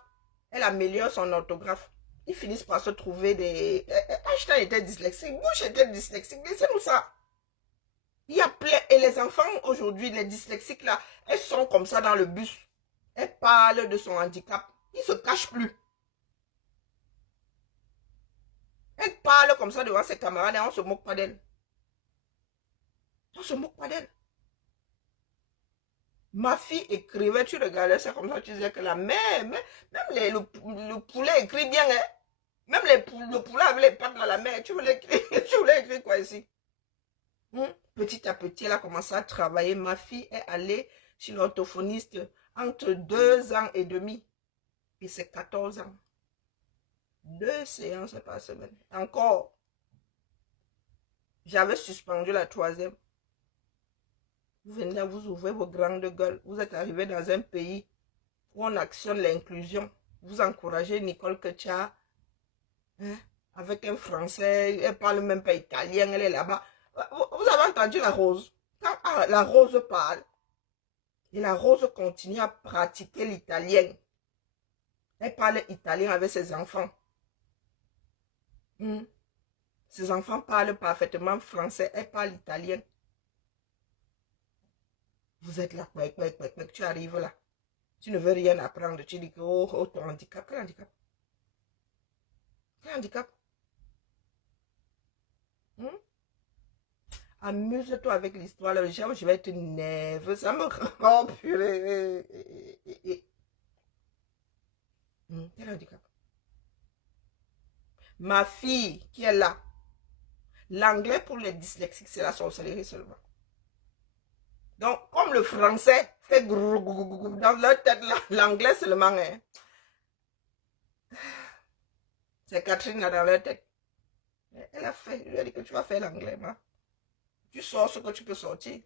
Elle améliore son orthographe. Ils finissent par se trouver des... Einstein était dyslexique. Bush était dyslexique. Laissez-nous ça. Il y a plein... Et les enfants aujourd'hui, les dyslexiques là, elles sont comme ça dans le bus. Elles parlent de son handicap. Ils ne se cachent plus. Elle parle comme ça devant ses camarades et on ne se moque pas d'elle. On ne se moque pas d'elle. Ma fille écrivait, tu regardais ça comme ça, tu disais que la mère, même le poulet écrit bien, hein? Même le poulet avec les pattes dans la mer, tu voulais écrire quoi ici? Petit à petit, elle a commencé à travailler. Ma fille est allée chez l'orthophoniste entre 2 ans et demi. Et c'est 14 ans. 2 séances par semaine. Encore. J'avais suspendu la 3e. Vous venez, vous ouvrez vos grandes gueules. Vous êtes arrivé dans un pays où on actionne l'inclusion. Vous encouragez Nicole Ketia Hein? Avec un Français, elle parle même pas italien, elle est là-bas. Vous avez entendu la Rose? Quand la Rose parle, et la Rose continue à pratiquer l'italien. Elle parle italien avec ses enfants. Ses enfants parlent parfaitement français, elle parle italien. Vous êtes là, tu arrives là. Tu ne veux rien apprendre. Tu dis que, oh, ton handicap, quel handicap? Quel handicap? Amuse-toi avec l'histoire. Le genre, je vais être nerveux. Ça me rend purée. Quel handicap? Ma fille qui est là. L'anglais pour les dyslexiques, c'est la sorcellerie seulement. Donc, comme le français fait dans leur tête, l'anglais seulement. Hein. C'est Catherine là dans leur tête. Elle a fait, je lui ai dit que tu vas faire l'anglais. Tu sors ce que tu peux sortir.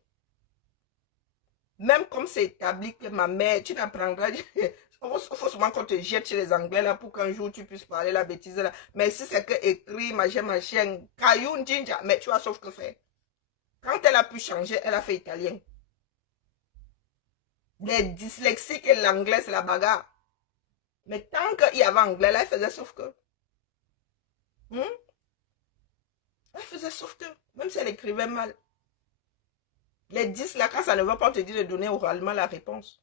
Même comme c'est établi que ma mère, tu n'apprendras. Il faut souvent qu'on te jette chez les Anglais là pour qu'un jour tu puisses parler la bêtise là. Mais si c'est que écrit, machin, caillou, ginger, mais tu as sauf que faire. Quand elle a pu changer, elle a fait italien. Les dyslexiques et l'anglais, c'est la bagarre. Mais tant qu'il y avait anglais là, elle faisait sauf que. Elle faisait sauf que. Même si elle écrivait mal. Les 10 là, quand ça ne va pas, on te dit de donner oralement la réponse.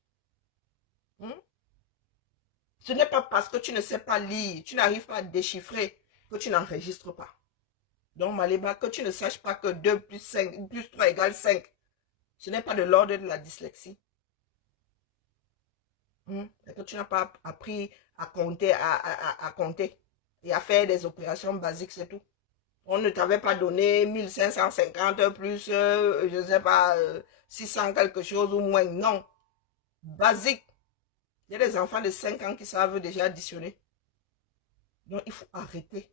Ce n'est pas parce que tu ne sais pas lire, tu n'arrives pas à déchiffrer que tu n'enregistres pas. Donc, Maléba, que tu ne saches pas que 2 plus 5, plus 3 égale 5, ce n'est pas de l'ordre de la dyslexie. Et que tu n'as pas appris à compter, à compter et à faire des opérations basiques, c'est tout. On ne t'avait pas donné 1550 plus, je ne sais pas, 600 quelque chose ou moins. Non. Basique. Il y a des enfants de 5 ans qui savent déjà additionner. Donc, il faut arrêter.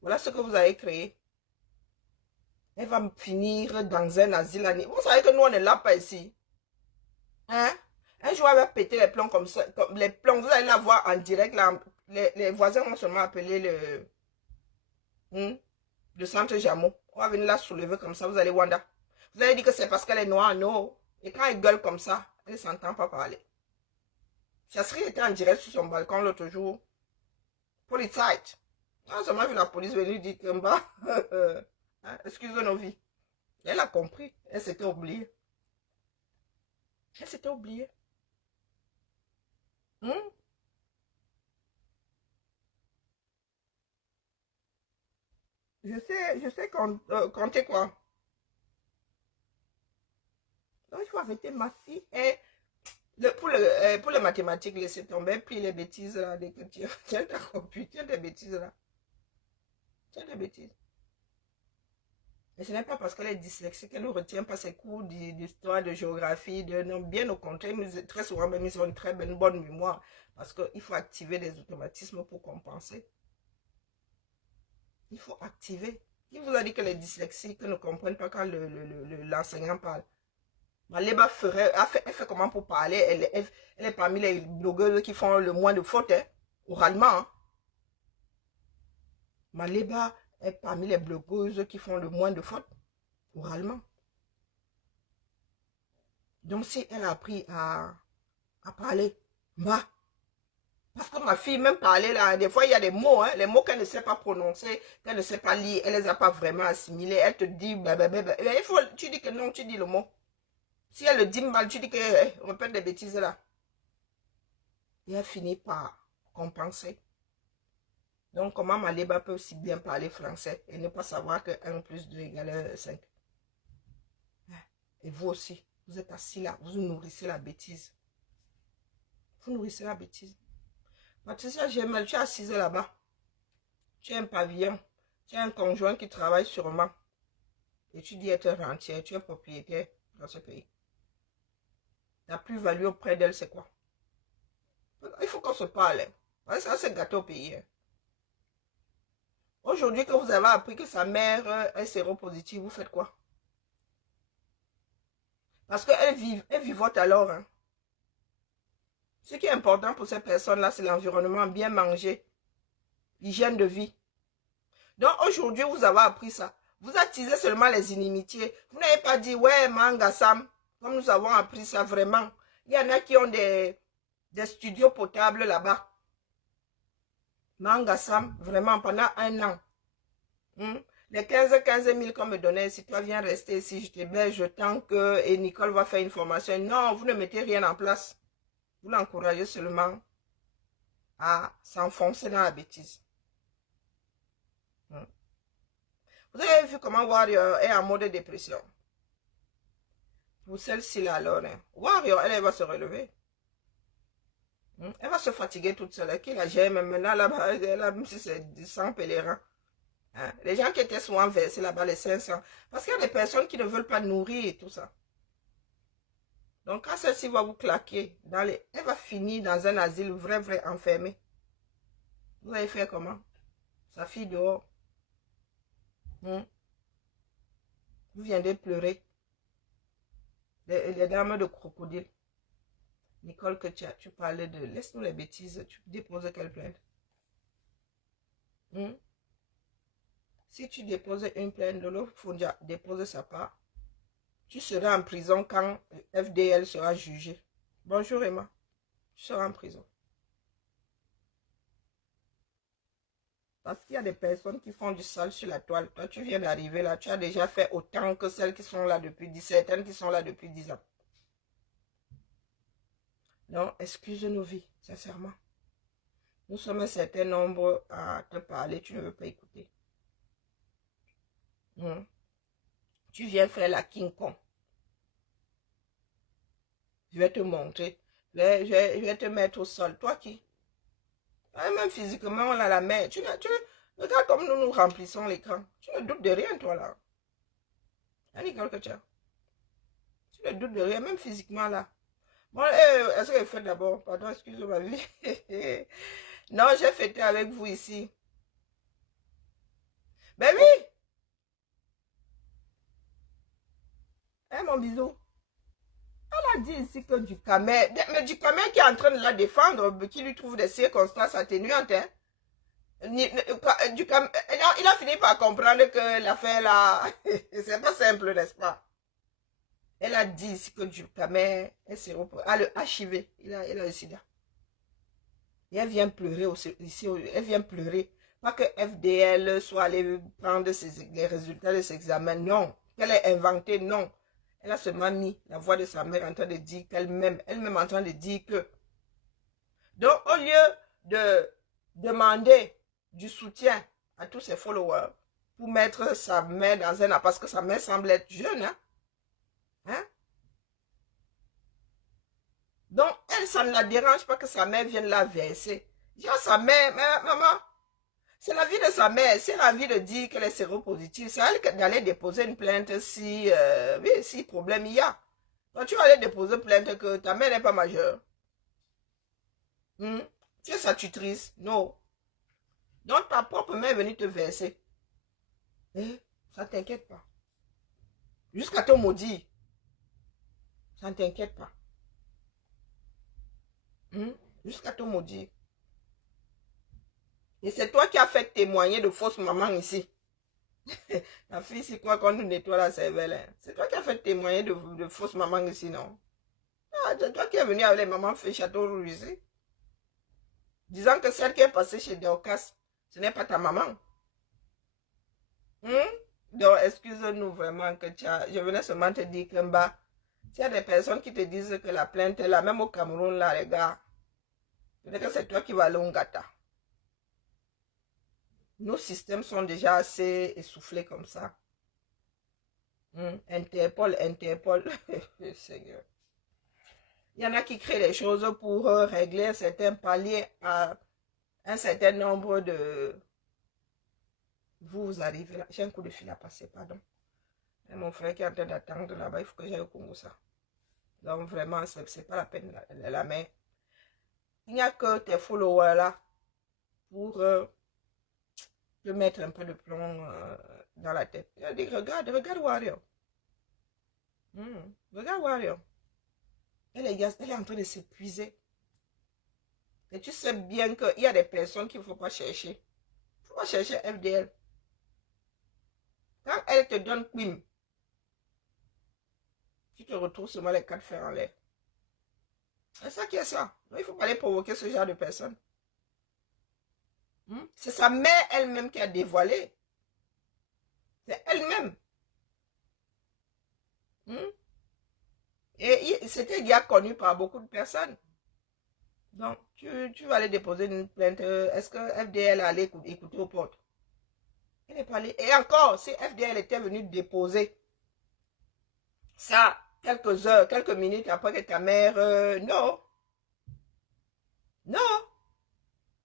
Voilà ce que vous avez créé. Elle va finir dans un asile. Vous savez que nous, on ne l'a pas ici. Hein? Un jour, elle va péter les plombs comme ça. Comme les plombs, vous allez la voir en direct. Là, les voisins vont seulement appeler le centre Jameau. On va venir la soulever comme ça. Vous allez Wanda. Vous allez dire que c'est parce qu'elle est noire. Non. Et quand elle gueule comme ça, elle ne s'entend pas parler. Chasserie était en direct sur son balcon l'autre jour. Polizei. Quand seulement vu la police venir dire que excusez nos vies. Elle a compris. Elle s'était oubliée. Elle s'était oubliée. Je sais compter quoi. Donc, il faut arrêter ma fille. Et pour les mathématiques, laissez tomber. Puis les bêtises là. Tiens ta copie. Tiens tes bêtises là. Tiens tes bêtises. Et ce n'est pas parce qu'elle est dyslexique qu'elle ne retient pas ses cours d'histoire, de géographie, non, bien au contraire, très souvent même ils ont une très bonne mémoire parce qu'il faut activer des automatismes pour compenser. Il faut activer. Qui vous a dit que les dyslexiques ne comprennent pas quand l'enseignant parle? Maléba elle fait comment pour parler? Elle est parmi les blogueuses qui font le moins de fautes, hein, oralement. Hein. Maléba est parmi les blogueuses qui font le moins de fautes, oralement. Donc si elle a appris à parler, parce que ma fille, même parler là, des fois il y a des mots, hein, les mots qu'elle ne sait pas prononcer, qu'elle ne sait pas lire, elle ne les a pas vraiment assimilés, elle te dit, tu dis que non, tu dis le mot. Si elle le dit mal, tu dis que répète des bêtises là. Et elle finit par compenser. Donc, comment Maléba peut aussi bien parler français et ne pas savoir que 1 plus 2 égale 5? Et vous aussi, vous êtes assis là, vous nourrissez la bêtise. Vous nourrissez la bêtise. Patricia Gemel, tu es assise là-bas. Tu as un pavillon. Tu as un conjoint qui travaille sûrement. Et tu dis être rentière, tu es propriétaire dans ce pays. La plus-value auprès d'elle, c'est quoi? Il faut qu'on se parle. Ça, c'est gâteau au pays. Aujourd'hui que vous avez appris que sa mère est séropositive, vous faites quoi? Parce qu'elle vivote alors. Hein. Ce qui est important pour ces personnes-là, c'est l'environnement, bien manger, hygiène de vie. Donc aujourd'hui, vous avez appris ça. Vous attisez seulement les inimitiés. Vous n'avez pas dit, ouais, Mangasam, comme nous avons appris ça vraiment. Il y en a qui ont des studios potables là-bas. Mangasam, vraiment, pendant 1 an. Les 15 000 qu'on me donnait, si toi viens rester ici, je t'héberge tant que et Nicole va faire une formation. Non, vous ne mettez rien en place. Vous l'encouragez seulement à s'enfoncer dans la bêtise. Vous avez vu comment Warrior est en mode dépression. Pour celle-ci là, alors, Warrior, elle va se relever. Elle va se fatiguer toute seule. Qui la gère maintenant là-bas, même si c'est 100 pèlerins. Les gens qui étaient souvent versés là-bas, les 500. Parce qu'il y a des personnes qui ne veulent pas nourrir et tout ça. Donc quand celle-ci va vous claquer, elle va finir dans un asile vrai enfermé. Vous allez faire comment? Sa fille dehors. Vous viendrez pleurer. Les dames de crocodile. Nicole, que tu parlais de... Laisse-nous les bêtises. Tu déposes quelle plainte? Si tu déposes une plainte, de l'autre Fondia dépose sa part. Tu seras en prison quand FDL sera jugé. Bonjour Emma. Tu seras en prison. Parce qu'il y a des personnes qui font du sale sur la toile. Toi, tu viens d'arriver là. Tu as déjà fait autant que celles qui sont là depuis 10, certaines qui sont là depuis 10 ans. Non, excuse nos vies, sincèrement. Nous sommes un certain nombre à te parler. Tu ne veux pas écouter. Tu viens faire la King Kong. Je vais te montrer. Je vais te mettre au sol. Toi qui? Même physiquement, on a la main. Regarde comme nous remplissons l'écran. Tu ne doutes de rien, toi, là. Nicole, que tu as. Tu ne doutes de rien, même physiquement, là. Bon, est-ce que je fais d'abord? Pardon, excuse-moi, ma vie. Non, j'ai fêté avec vous ici. Ben oui! Hein, mon bisou? Elle a dit ici que du camel, mais du camel qui est en train de la défendre, qui lui trouve des circonstances atténuantes, hein. Il a fini par comprendre que l'affaire là, c'est pas simple, n'est-ce pas? Elle a dit ici que du camel, a le HIV, il a le sida. Et elle vient pleurer ici, elle vient pleurer. Pas que FDL soit allé prendre les résultats de ses examens, non. Qu'elle ait inventé, non. Elle a seulement mis la voix de sa mère en train de dire qu'elle m'aime. Elle-même en train de dire que. Donc, au lieu de demander du soutien à tous ses followers pour mettre sa mère dans un... Parce que sa mère semble être jeune, hein? Donc, elle, ça ne la dérange pas que sa mère vienne la verser. Dis à sa mère, maman, c'est la vie de sa mère. Si elle a envie de dire qu'elle est séropositive, c'est à elle d'aller déposer une plainte si problème il y a. Donc, tu vas aller déposer plainte que ta mère n'est pas majeure. Tu es sa tutrice? Non. Donc, ta propre mère est venue te verser. Ça ne t'inquiète pas. Jusqu'à te maudire. Ça ne t'inquiète pas. Jusqu'à te maudire. Et c'est toi qui as fait témoigner de fausses mamans ici. La fille, c'est quoi qu'on nous nettoie la cervelle? Hein? C'est toi qui as fait témoigner de fausses mamans ici, non? C'est toi qui es venu avec les mamans fait Château Rouge ici. Disant que celle qui est passée chez Dorcas, ce n'est pas ta maman. Donc, excuse-nous vraiment que je venais seulement te dire que bas, s'il y a des personnes qui te disent que la plainte est là, même au Cameroun, là, les gars, peut-être que c'est toi qui vas aller au Ngata. Nos systèmes sont déjà assez essoufflés comme ça. Interpol. Seigneur. Il y en a qui créent des choses pour régler un certain palier à un certain nombre de... Vous arrivez là. J'ai un coup de fil à passer, pardon. Et mon frère qui est en train d'attendre là-bas, il faut que j'aille au Congo, ça. Donc vraiment, c'est pas la peine la main. Il n'y a que tes followers là pour te mettre un peu de plomb dans la tête. Il dit, regarde Warrior. Regarde Warrior. Elle est en train de s'épuiser. Et tu sais bien qu'il y a des personnes qu'il ne faut pas chercher. Il ne faut pas chercher FDL. Quand elle te donne pim, tu te retrouves seulement les 4 fers en l'air. C'est ça qui est ça. Il ne faut pas aller provoquer ce genre de personnes. C'est sa mère elle-même qui a dévoilé. C'est elle-même. Et c'était déjà connu par beaucoup de personnes. Donc, tu vas aller déposer une plainte. Est-ce que FDL allait écouter aux portes? Elle n'est pas allée. Et encore, si FDL était venu déposer ça quelques heures, quelques minutes après que ta mère... non. Non.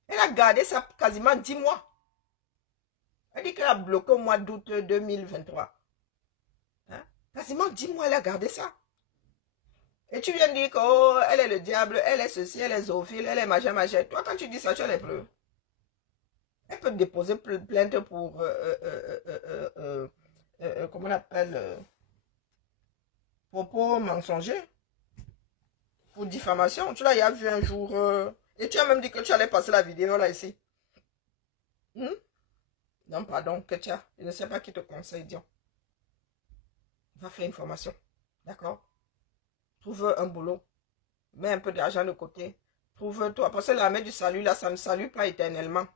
Elle a gardé ça quasiment 10 mois. Elle dit qu'elle a bloqué au mois d'août 2023. Hein? Quasiment 10 mois, elle a gardé ça. Et tu viens de dire qu'elle est le diable, elle est ceci, elle est zoophile, elle est machin, machin. Toi, quand tu dis ça, tu as les preuves. Elle peut déposer plainte pour... comment on appelle propos mensongers. Pour diffamation. Tu l'as vu un jour. Et tu as même dit que tu allais passer la vidéo là ici. Non, pardon, Ketia. Je ne sais pas qui te conseille, Dion. Va faire une formation. D'accord? Trouve un boulot. Mets un peu d'argent de côté. Trouve-toi. Parce que l'armée du salut, là, ça ne salue pas éternellement.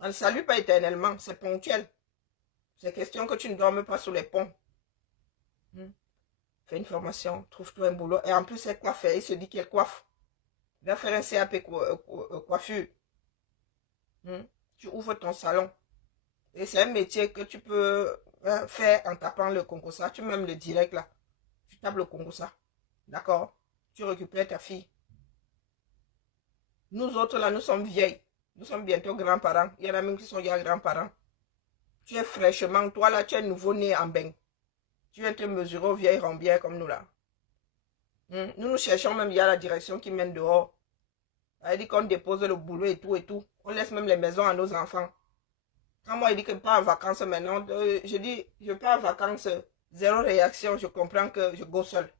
Ça ne salue pas éternellement. C'est ponctuel. C'est question que tu ne dormes pas sous les ponts. Fais une formation. Trouve-toi un boulot. Et en plus, elle coiffe. Il se dit qu'elle coiffe. Va faire un CAP coiffure. Tu ouvres ton salon. Et c'est un métier que tu peux faire en tapant le concours. Tu mets même le direct là. Tu tapes le concours. D'accord? Tu récupères ta fille. Nous autres là, nous sommes vieilles. Nous sommes bientôt grands-parents. Il y en a même qui sont déjà grands-parents. Tu es fraîchement, toi là, tu es nouveau-né en bain. Tu viens te mesurer aux vieilles rambières comme nous là. Nous cherchons même, il y a la direction qui mène dehors. Elle dit qu'on dépose le boulot et tout et tout. On laisse même les maisons à nos enfants. Quand moi, il dit que pas en vacances maintenant, je dis, je pars en vacances, zéro réaction, je comprends que je go seul.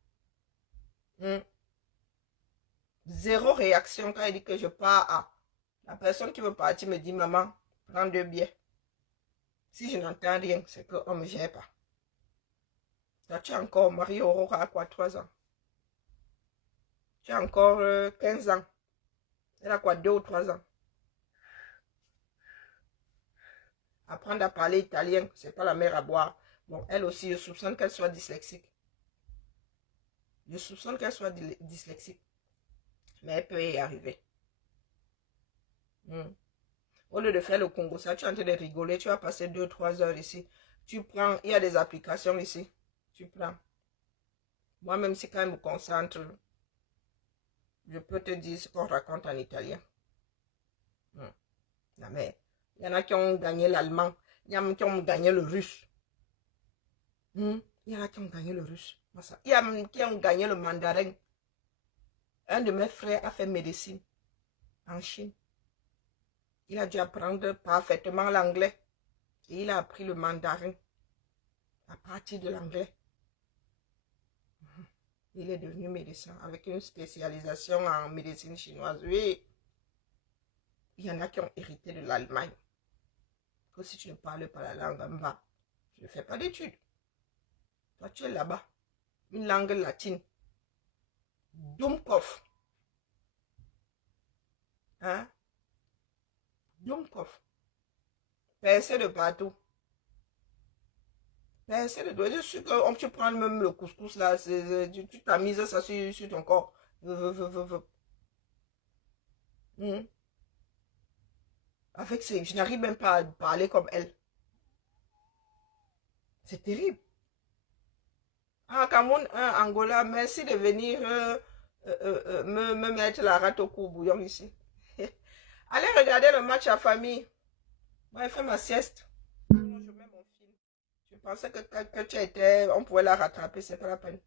Zéro réaction quand il dit que je pars à... La personne qui veut partir me dit, maman, prends 2 billets. Si je n'entends rien, c'est qu'on ne me gère pas. Là, tu es encore marié Aurora à quoi, 3 ans? Tu as encore 15 ans. Elle a quoi, 2 ou 3 ans? Apprendre à parler italien, c'est pas la mer à boire. Bon, elle aussi, je soupçonne qu'elle soit dyslexique. Je soupçonne qu'elle soit dyslexique. Mais elle peut y arriver. Au lieu de faire le Congo, ça, tu es en train de rigoler. Tu vas passer 2-3 heures ici. Tu prends, il y a des applications ici. Tu prends. Moi, même si quand je me concentre, je peux te dire ce qu'on raconte en italien. Non, mais il y en a qui ont gagné l'allemand. Il y en a qui ont gagné le russe. Il y en a qui ont gagné le russe. Il y en a qui ont gagné le mandarin. Un de mes frères a fait médecine en Chine. Il a dû apprendre parfaitement l'anglais. Et il a appris le mandarin à partir de l'anglais. Il est devenu médecin avec une spécialisation en médecine chinoise. Oui. Il y en a qui ont hérité de l'Allemagne. Que si tu ne parles pas la langue en bas, tu ne fais pas d'études. Toi, tu es là-bas. Une langue latine. Dumkov. Hein? Dumkov. Percé de partout. Percé de partout. Je suis que tu prends même le couscous là, tu t'amuses ça sur ton corps. Avec ces, je n'arrive même pas à parler comme elle. C'est terrible. Ah, Cameroun, Angola, merci de venir me mettre la rate au cou bouillon ici. Allez regarder le match à famille. Moi, je fais ma sieste. Je mets mon film. Je pensais que tu étais, on pouvait la rattraper, c'est pas la peine.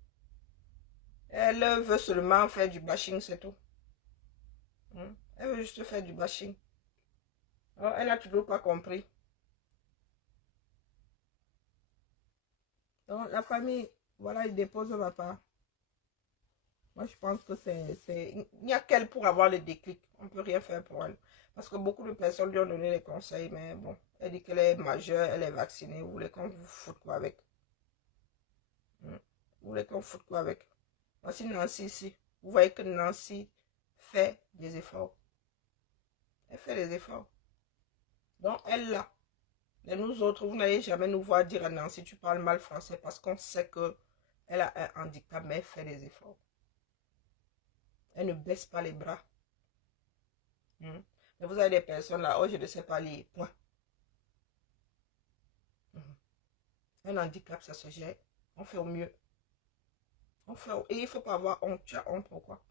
Elle veut seulement faire du bashing, c'est tout. Elle veut juste faire du bashing. Alors, elle n'a toujours pas compris. Donc, la famille, voilà, il dépose papa. Moi, je pense que il n'y a qu'elle pour avoir le déclic. On ne peut rien faire pour elle. Parce que beaucoup de personnes lui ont donné des conseils, mais bon, elle dit qu'elle est majeure, elle est vaccinée. Vous voulez qu'on vous foute quoi avec? Vous voulez qu'on foute quoi avec? Voici Nancy ici. Vous voyez que Nancy fait des efforts. Elle fait des efforts. Donc, elle là. Et nous autres, vous n'allez jamais nous voir dire à Nancy, tu parles mal français parce qu'on sait que elle a un handicap, mais elle fait des efforts. Elle ne baisse pas les bras. Mais vous avez des personnes là, oh, je ne sais pas lire. Point. Un handicap, ça se gère. On fait au mieux. Et il ne faut pas avoir honte. Tu as honte pourquoi?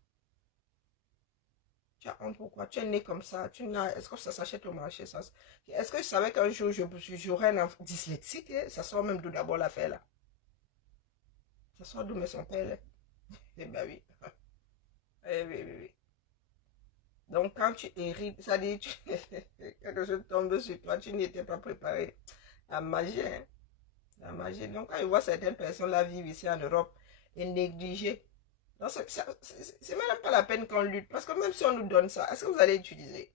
Tu as honte pourquoi? Tu es né comme ça. Est-ce que ça s'achète au marché? Est-ce que je savais qu'un jour j'aurais un enfant dyslexique? Ça sort même d'où d'abord l'affaire là? Ça sort d'où mais son père là? Eh ben oui. Eh oui, oui, oui. Donc quand tu hérites, ça dit, quelque chose tombe sur toi, tu n'étais pas préparé. La magie, hein? La magie. Donc quand je vois certaines personnes là vivre ici en Europe et négligées, c'est même pas la peine qu'on lutte. Parce que même si on nous donne ça, est-ce que vous allez utiliser?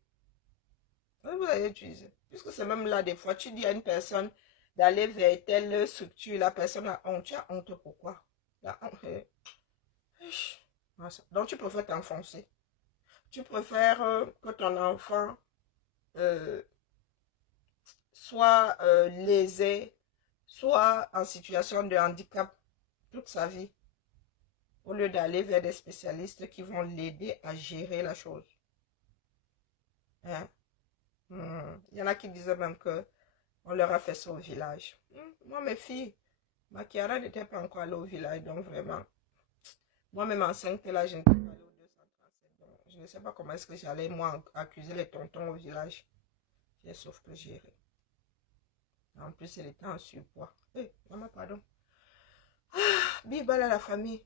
Vous allez utiliser. Puisque c'est même là des fois, tu dis à une personne d'aller vers telle structure, la personne a honte. Tu as honte pourquoi? La honte. Donc tu préfères t'enfoncer. Tu préfères que ton enfant soit lésé, soit en situation de handicap toute sa vie, au lieu d'aller vers des spécialistes qui vont l'aider à gérer la chose. Hein? Il y en a qui disaient même que on leur a fait ça au village. Moi, mes filles, ma Chiara n'était pas encore allée au village, donc vraiment, moi-même enceinte là, je n'étais pas allée au 237. Donc, je ne sais pas comment est-ce que j'allais, moi, accuser les tontons au village. Sauf que j'irai. En plus, elle était en surpoids. Maman, pardon. Bibal à la famille.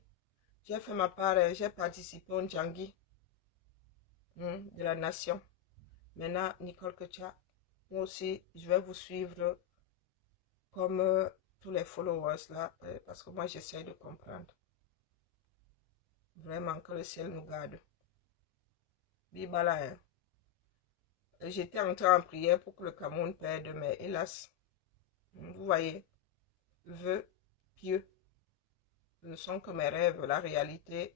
J'ai fait ma part, j'ai participé au Djangui de la nation. Maintenant, Nicole Ketia, moi aussi, je vais vous suivre comme tous les followers là, parce que moi, j'essaie de comprendre. Vraiment, que le ciel nous garde. Bibala, hein. J'étais entrée en prière pour que le Cameroun perde, mais hélas, vous voyez, vœux pieux ne sont que mes rêves. La réalité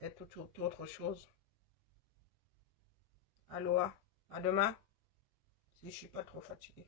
est tout autre chose. Aloha, à demain, si je ne suis pas trop fatiguée.